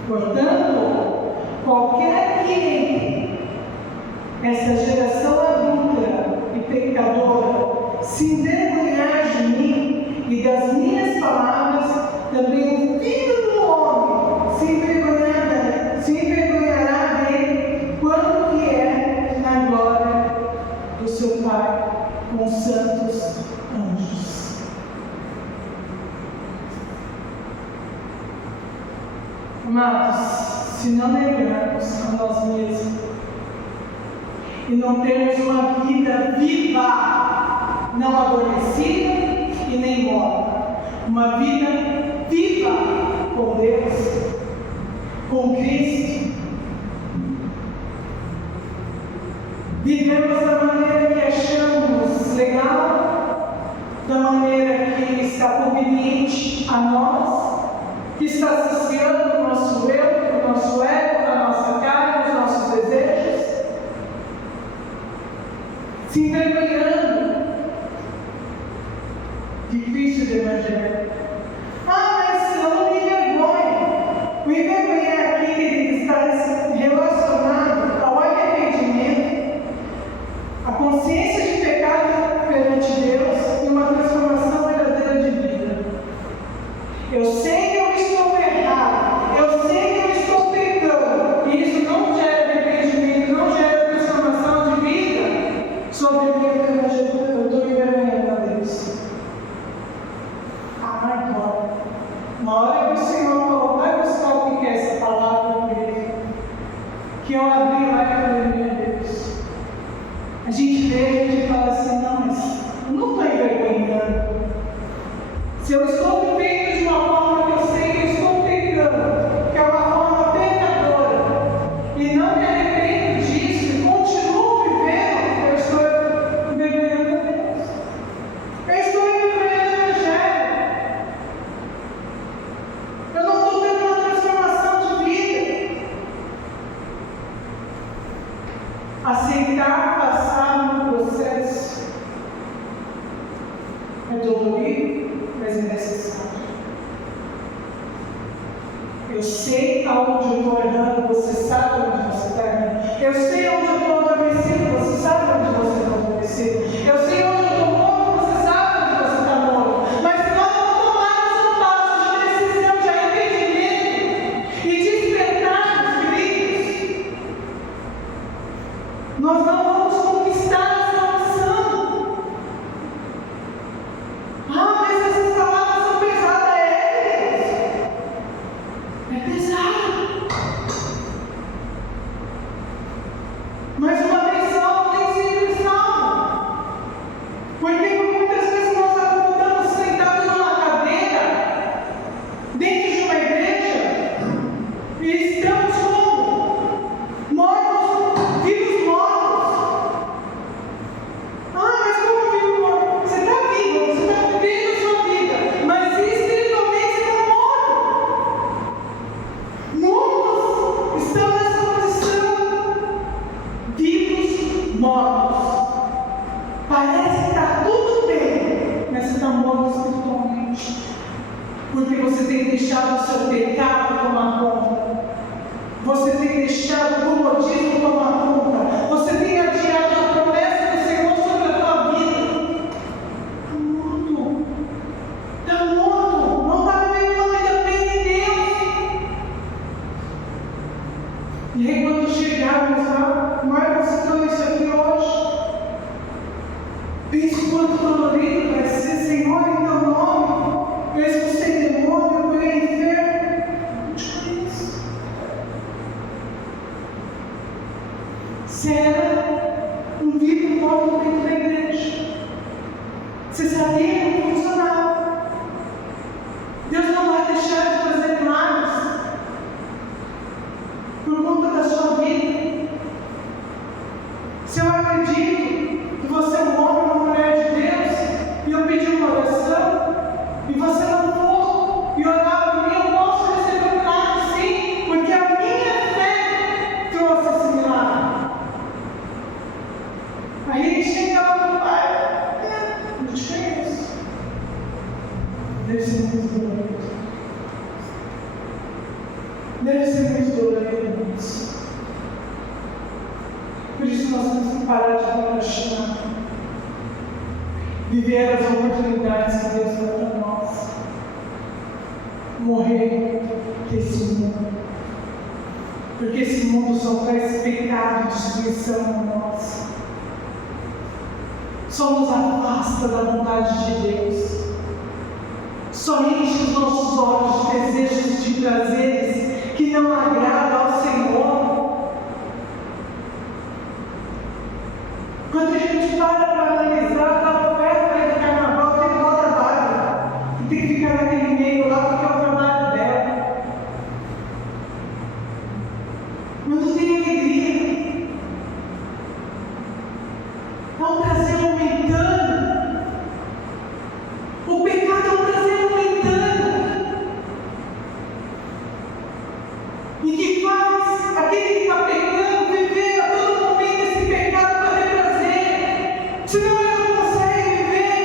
Portanto, qualquer que entre essa geração adulta e pecadora se envergonhar de mim e das minhas palavras, também o Filho do Homem se envergonhará dele quando vier na glória do seu Pai com os santos anjos. Amados, se não negarmos a nós mesmos e não termos uma vida viva, não adormecida e nem morta, uma vida viva com Deus, com Cristo, vivemos da maneira que achamos legal, da maneira que está conveniente a nós, que está associando o nosso eu, o nosso ego, a nossa carne, os nossos desejos, se envergonhando de Cristo e do Evangelho. Mas eu não me envergonho. O envergonhar aqui, querido, está relacionado ao arrependimento, a consciência de pecado perante Deus e uma transformação verdadeira de vida. Eu sei que eu estou errado, eu sei que eu estou pecando, e isso não gera arrependimento, não gera transformação de vida sobre a minha vida. Eu estou me envergonhando a Deus. Agora, na hora que o Senhor falou, vai buscar o que é essa palavra dele, que eu abri lá e falei, meu Deus. A gente vê, a gente fala assim, não, mas eu não estou envergonhando. Se eu estou vivendo de uma forma que eu sei que eu estou pecando, que é uma forma pecadora, e não me arrependo disso, e continuo vivendo, eu estou envergonhando a Deus. Eu estou envergonhando o Evangelho. Eu não estou tendo uma transformação de vida. Aceitar passar no processo é dolorido, mas é necessário. Eu sei aonde eu estou errando, você sabe onde você está errando. Eu sei onde eu estou adormecido, você sabe onde você está adormecido. Eu sei onde eu estou morto, você sabe onde você está morto. Mas se nós não tomarmos um passo de decisão, de arrependimento e despertarmos, queridos, nós não vamos conquistar a salvação. Mas essas palavras são pesadas, Deus. É pesado. Mas uma vez salvo tem sempre salvo. Porque muitas vezes nós acordamos sentados numa cadeira, dentro de uma igreja, e estamos como? Mortos, vivos mortos. Mas como vivo morto? Você está vivo, você está vivendo a sua vida, mas espiritualmente você está morto. Muitos estão nessa posição, vivos mortos. Parece que está tudo bem, mas você está morto espiritualmente. Porque você tem deixado o seu pecado tomar conta. Você tem deixado o comodismo tomar conta. Você tem adiado a promessa do Senhor sobre a tua vida. Está morto. Não está vivendo uma vida plena em Deus. E aí quando chegarmos lá, Marcos citou isso aqui hoje. Pense quanto dolorido vai ser, Senhor, em teu nome. Eu expulsei demônio, eu curei enfermo. Não te conheço. Você era um vivo morto dentro da igreja. Você sabia como funcionava. Deus não vai deixar de fazer milagres por conta da sua vida. Se eu acredito que você é um homem, uma mulher de Deus, e eu pedi uma oração, e você não for, e orar por mim, eu posso receber um milagre sim, porque a minha fé trouxe esse milagre. Aí ele chega lá no Pai, não te conheço. deve ser muito doloroso. Por isso nós temos que parar de procrastinar. Viver as oportunidades que Deus dá para nós. Morrer desse mundo. Porque esse mundo só traz pecado e destruição a nós. Só nos afasta da vontade de Deus. Só enche os nossos olhos de desejos de prazeres que não agradam ao Senhor. Quando a gente para analisar, está perto do carnaval, tem toda a vaga. E tem que ficar naquele meio lá porque é o trabalho dela. Mas não tem alegria. É um prazer momentâneo. O pecado é um prazer momentâneo. E que faz aquele que está pecando viver a todo momento esse pecado para ter prazer. Senão ele não consegue viver.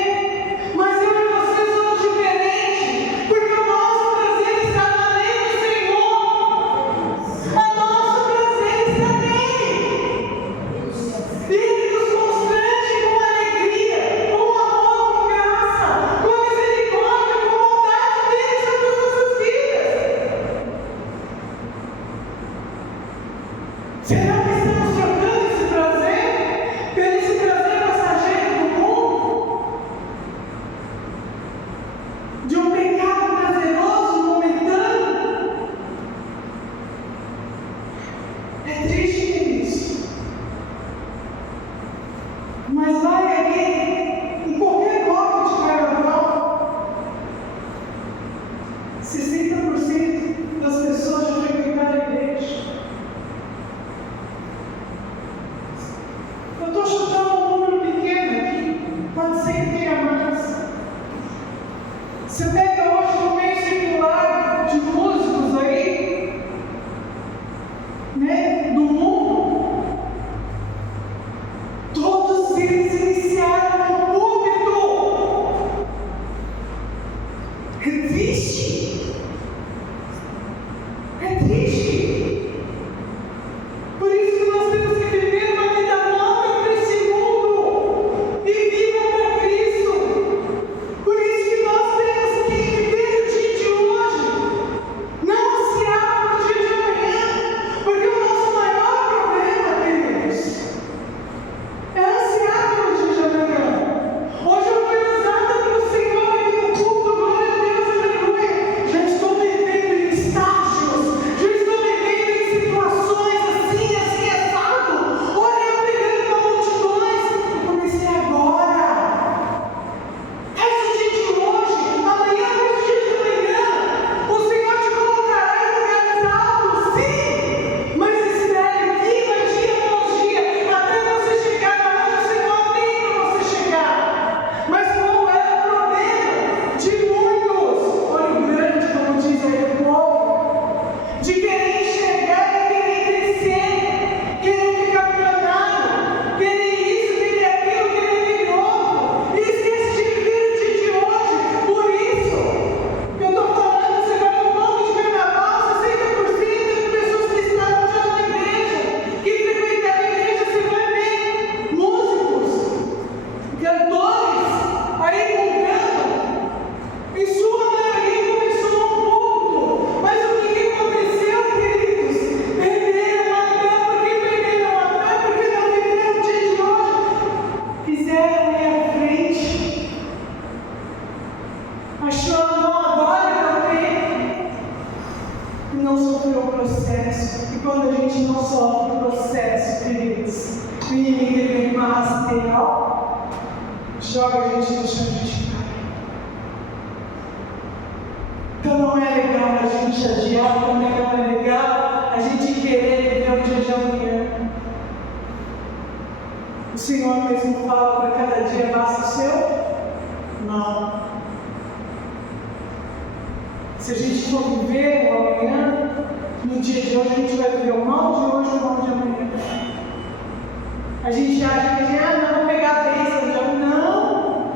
Mas eu e você somos diferentes. Porque o nosso prazer está na lei do Senhor. O nosso prazer está nele. E ele nos constrange com alegria, com amor, com graça, com misericórdia, com bondade dele sobre as nossas vidas. Será que estamos trocando esse prazer pelo esse prazer passageiro do mundo? De um pecado prazeroso, momentâneo? É triste isso. Mas vai ali, em qualquer bloco de carnaval, 60% das pessoas já frequentaram a igreja. Eu estou chutando um número pequeno aqui, pode ser que tenha mais. Você pega hoje no meio circular de músicos aí, né, do mundo, todos eles iniciaram no púlpito. É triste. É triste. Por isso que nós temos que viver uma vida nova para esse mundo e viva para Cristo. Por isso que nós temos que viver o dia de hoje, não ansiar para o dia de amanhã, porque o nosso maior problema, queridos, é ansiar pelo dia de amanhã. Hoje eu fui usada pelo Senhor aqui no culto, glória a Deus, aleluia. Já estou vivendo em estágios, já estou vivendo em situações assim, assim, assado. Olha, eu pegando com multidões, eu comecei agora. Faz o dia de hoje, amanhã faz o dia de amanhã. O Senhor te colocará em lugares altos, sim, mas espere, viva dia após dia, até você chegar aonde o Senhor tem para você chegar. Mas qual é o problema de muitos, olho grande, como diz aí o povo, de querer enxergar e querer crescer, querer ficar milionário, querer isso, querer aquilo, querer aquele outro, e esquece de viver o dia de hoje. Por isso que eu estou falando, você vai no bloco de carnaval, 60% de pessoas que estavam já na igreja, que frequentaram a igreja, você vai ver músicos, cantores, aí cantando, em sua maioria começou no púlpito. Mas o que aconteceu, queridos? Perderam a fé. Por que perderam a fé? Porque não viveram o dia de hoje. Fizeram ir à frente, achando não agora também, e não sofreu o processo. E quando a gente não sofre o processo, queridos, o inimigo ele vem com uma rasteira, ó, joga a gente no chão, a gente cai. Então não é legal a gente adiar, também não é legal a gente querer viver o dia de amanhã. O Senhor mesmo fala para cada dia basta o seu? Não. Se a gente for viver o amanhã, no dia de hoje a gente vai viver o mal de hoje e o mal de amanhã. A gente acha que não, vou pegar a bênção de amanhã. Não,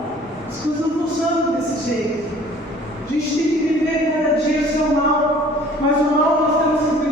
as coisas não funcionam desse jeito. A gente tem que viver cada dia o seu mal, mas o mal nós temos que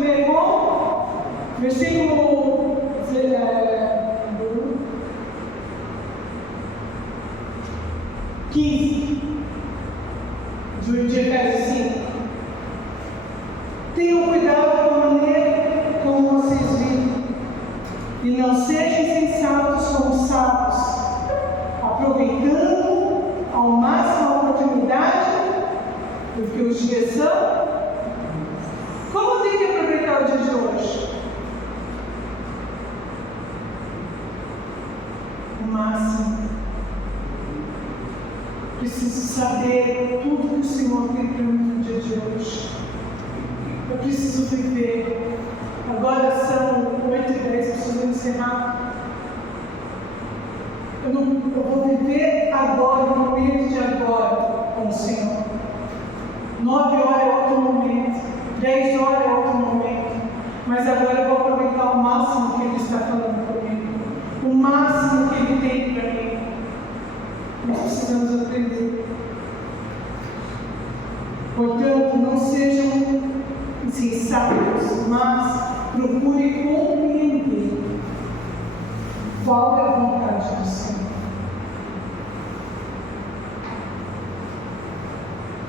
preciso saber tudo que o Senhor tem para mim no dia de hoje. Eu preciso viver. Agora são 8h10, preciso encerrar. Eu vou viver agora, no momento de agora, com o Senhor. 9 horas é outro momento, 10 horas é outro momento. Mas agora eu vou aproveitar o máximo que Ele está falando comigo. O máximo que Ele tem para mim. Nós precisamos aprender. Portanto, não sejam insensatos, mas procure compreender qual é a vontade do Senhor.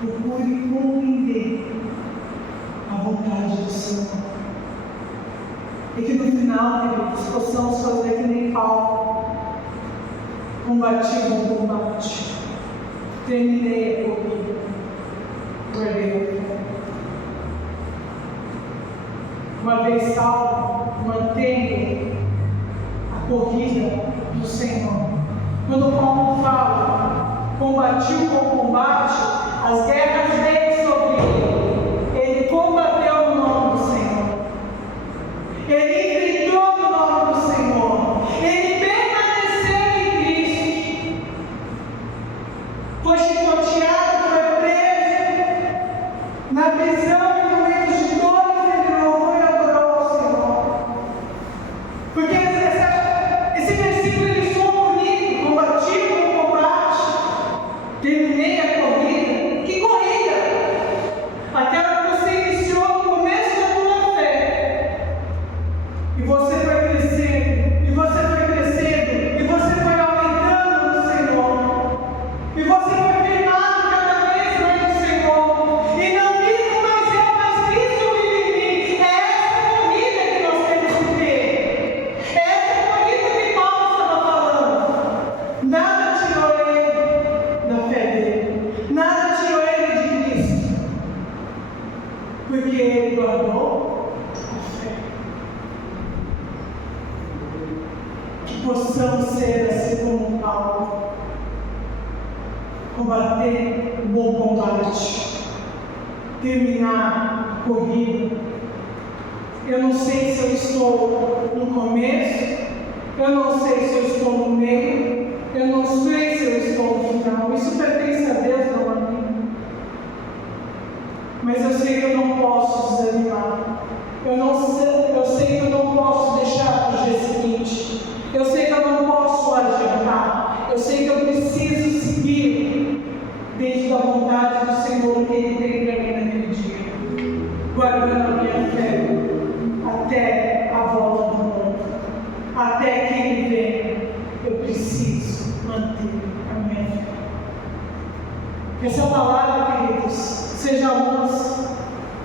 Procure compreender a vontade do Senhor. E que no final, queridos, possamos fazer que nem Paulo. Combati o bom combate, terminei a corrida, guardei a fé. Uma vez salvo, mantenha a corrida do Senhor. Quando Paulo fala, combati o bom combate, as guerras veio sobre ele. Ele combateu no nome do Senhor. Ele enfrentou no nome do Senhor. Ele permaneceu em Cristo. Foi chicoteado, foi preso na prisão e no meio de dores ele louvou e adorou ao Senhor. Porque esse versículo ele soa bonito, combati o bom combate, terminei a corrida. Que corrida? Aquela que você iniciou no começo da tua fé. E você foi crescendo, e você foi crescendo, e você foi aumentando no Senhor. E você foi firmado cada vez mais no Senhor. E não vivo mais eu, mas Cristo vive em mim. É essa corrida que nós temos que ter. É essa corrida que Paulo estava falando. Nada tirou ele da fé dele. Nada tirou ele de Cristo. Porque ele guardou a fé. Que possamos ser assim como Paulo. Combater o bom combate. Terminar a corrida. Eu não sei se eu estou no começo. Eu não sei se eu estou no meio. Eu não sei se eu estou no final. Isso pertence a Deus, não a mim. Mas eu sei que eu não posso desanimar. Eu sei que eu não posso deixar para o dia seguinte. Eu sei que eu não posso adiantar. Eu sei que eu preciso seguir dentro da vontade do Senhor que Ele tem para mim naquele dia. Guardando a minha fé até a volta do mundo. Até que Ele venha, eu preciso manter a minha fé. Que essa palavra, queridos, seja luz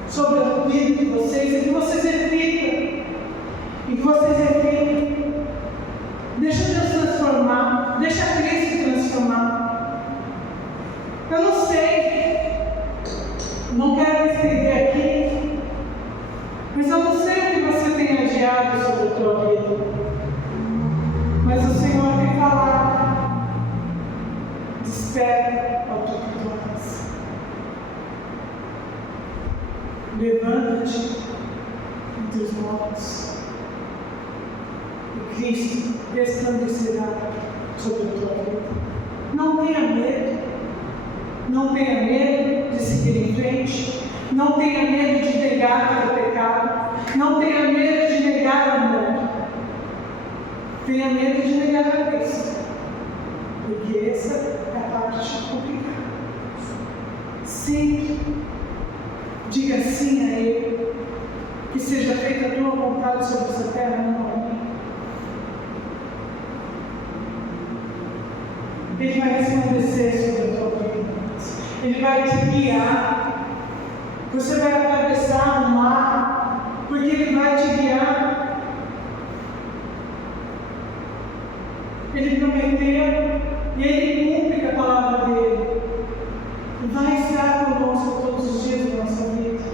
sobre a vida de vocês e que vocês reflitam. E que vocês reflitam. Deixa Deus transformar. Deixa Cristo transformar. Eu não sei. Não quero me estender aqui. Mas eu não sei o que você tem adiado sobre a tua vida. Mas o Senhor tem falado. Desperta ao teu coração. Levanta-te entre os mortos. E Cristo resplandecerá sobre a tua vida. Não tenha medo. Não tenha medo de seguir em frente. Não tenha medo de negar o teu pecado. Não tenha medo de negar o mundo. Tenha medo de negar a Cristo. Porque essa é a parte complicada. Sempre diga sim a Ele. Que seja feita a tua vontade sobre essa terra, não a minha. Ele vai resplandecer sobre a tua vida. Ele vai te guiar. Você vai atravessar o mar, porque Ele vai te guiar. Ele prometeu e Ele cumpre a palavra dele. E vai estar conosco todos os dias da nossa vida.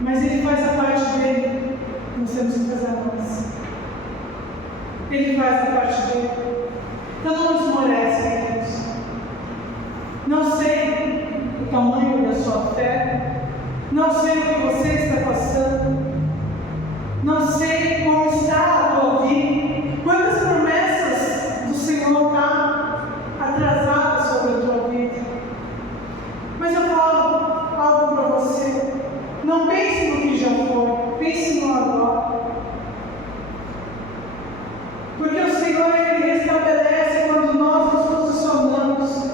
Mas Ele faz a parte dele. Nós temos que fazer a nossa. Ele faz a parte dele. Então não esmorece. Não sei o tamanho da sua fé, não sei o que você está passando, não sei como está a tua vida, quantas promessas do Senhor estão atrasadas sobre a tua vida. Mas eu falo algo para você: não pense no que já foi, pense no agora. Porque o Senhor, Ele restabelece quando nós nos posicionamos.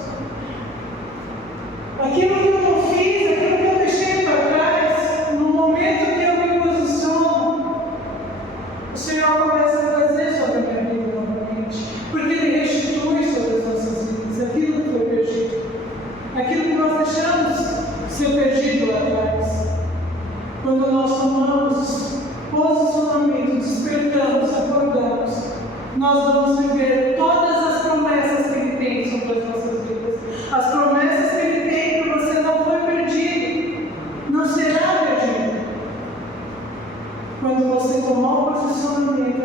Aquilo que eu não fiz, aquilo que eu deixei para trás, no momento que eu me posiciono, o Senhor começa a trazer sobre a minha vida novamente. Porque Ele restitui sobre as nossas vidas aquilo que foi perdido, aquilo que nós deixamos ser perdido lá atrás. Quando nós tomamos posicionamento, despertamos, acordamos, nós vamos viver todas as promessas que Ele tem sobre as nossas vidas. As promessas que Ele tem para você não foi perdido, não será perdido. Quando você tomar o posicionamento,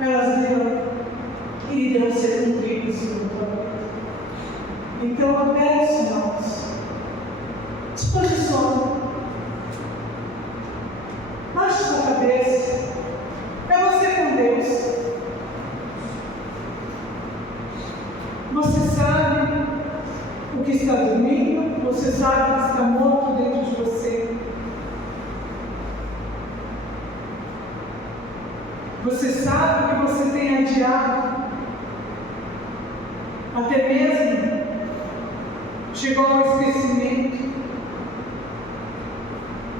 elas virão e irão ser cumpridas sobre a tua vida. Então, eu peço, irmãos, se posicione. Baixe sua cabeça. É você com Deus. Você sabe o que está dormindo, você sabe o que está morto dentro de você. Você sabe o que você tem adiado, até mesmo chegou ao esquecimento.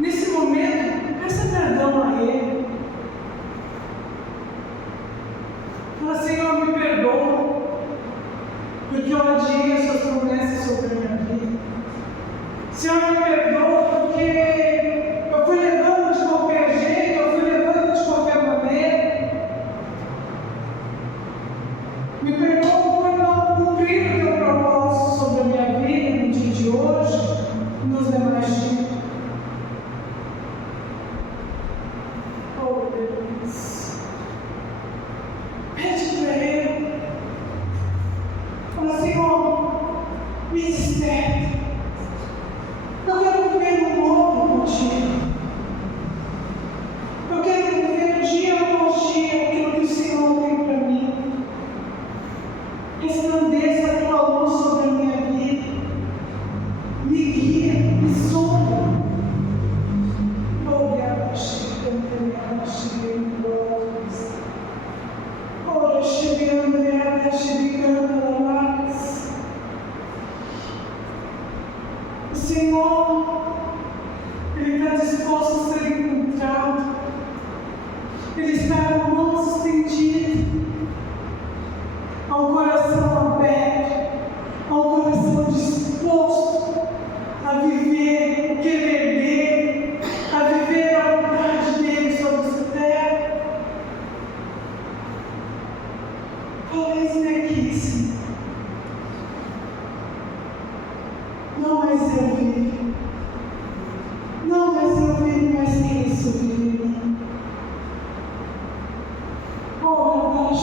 Nesse momento, peça perdão a Ele. Fala: Senhor, me perdoa, porque eu adiei as suas promessas sobre a minha vida. Senhor, me perdoa, porque eu fui levando de qualquer jeito, eu fui levando de qualquer maneira. Me perdoa por não cumprir o teu propósito sobre a minha vida no dia de hoje e nos demais dias. Oh, Deus. Pede para Ele. Fala: Senhor, me desperta. Eu quero viver um novo contigo. Eu quero viver dia após dia aquilo que o Senhor tem para mim. Resplandeça a tua luz sobre a minha vida. Me guia, me sonda. Ora, o Senhor, Ele está disposto a ser encontrado. Ele está com mãos estendidas, ao coração aberto, ao coração disposto a viver o querer dele, a viver a vontade dele sobre essa terra. Eis-me aqui, Senhor. Não mais eu vivo, não mais eu vivo, mas Cristo vive em mim. Oh,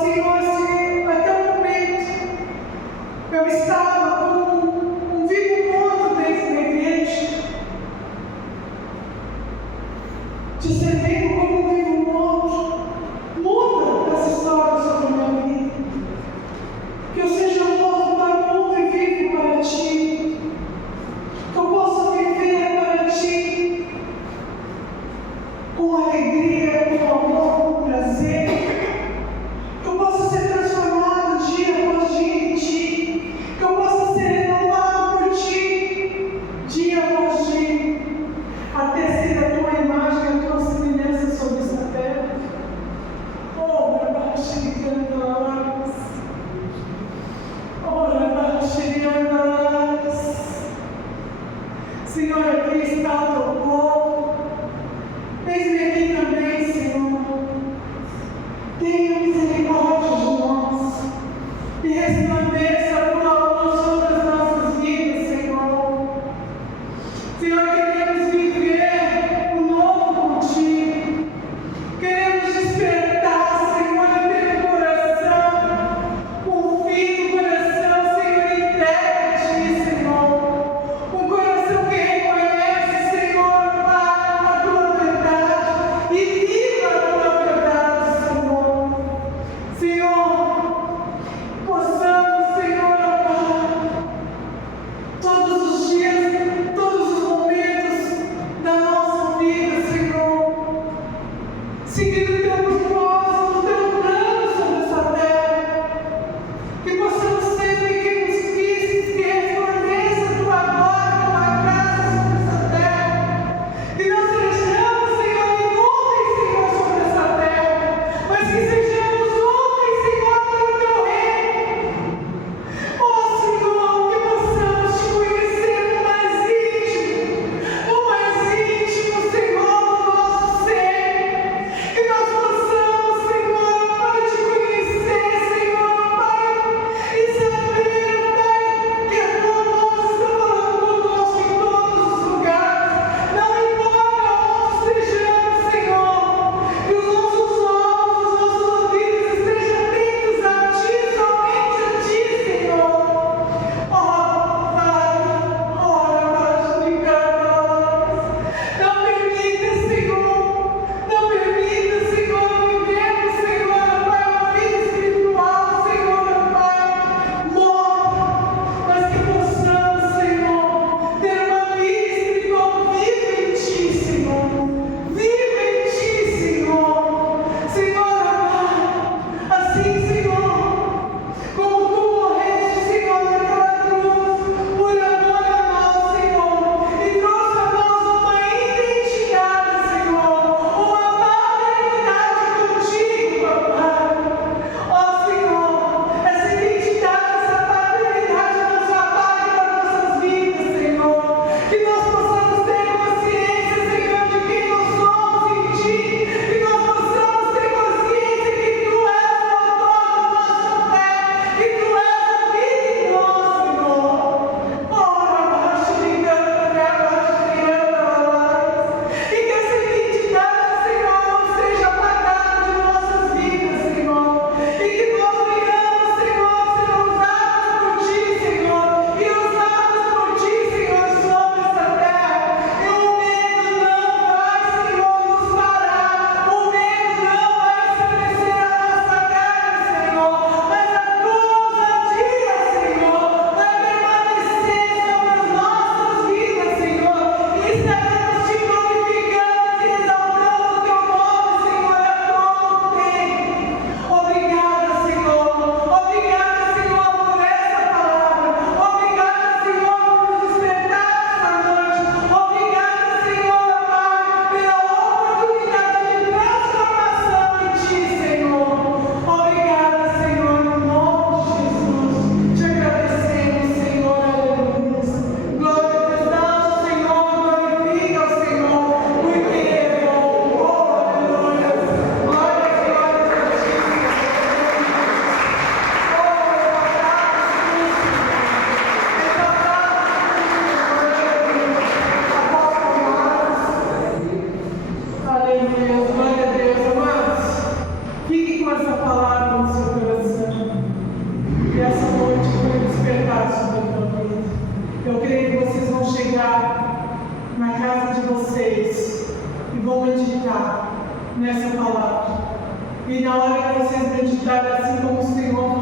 Senhor, se até o momento eu estava como um vivo morto dentro da igreja, te servindo como um vivo morto, muda essa história sobre a minha vida. Que eu seja morto para o mundo e vivo para ti. Que eu possa viver para ti com alegria, com amor, com prazer. Que eu possa ser transformado dia após dia em ti. Que eu possa ser renovado por ti dia após dia, até ser a tua imagem, a tua semelhança sobre essa terra. Oh, meu Pai, chegando lá. Senhor, aqui está o teu povo. Eis-me aqui também, Senhor. Tenha misericórdia de nós e resplandeça a tua luz sobre as nossas vidas, Senhor. Senhor, queremos viver o novo contigo. Queremos despertar, Senhor, em teu coração firma essa palavra no seu coração. E essa noite foi despertar sobre a tua vida. Eu creio que vocês vão chegar na casa de vocês e vão meditar nessa palavra. E na hora que vocês meditarem, assim como o Senhor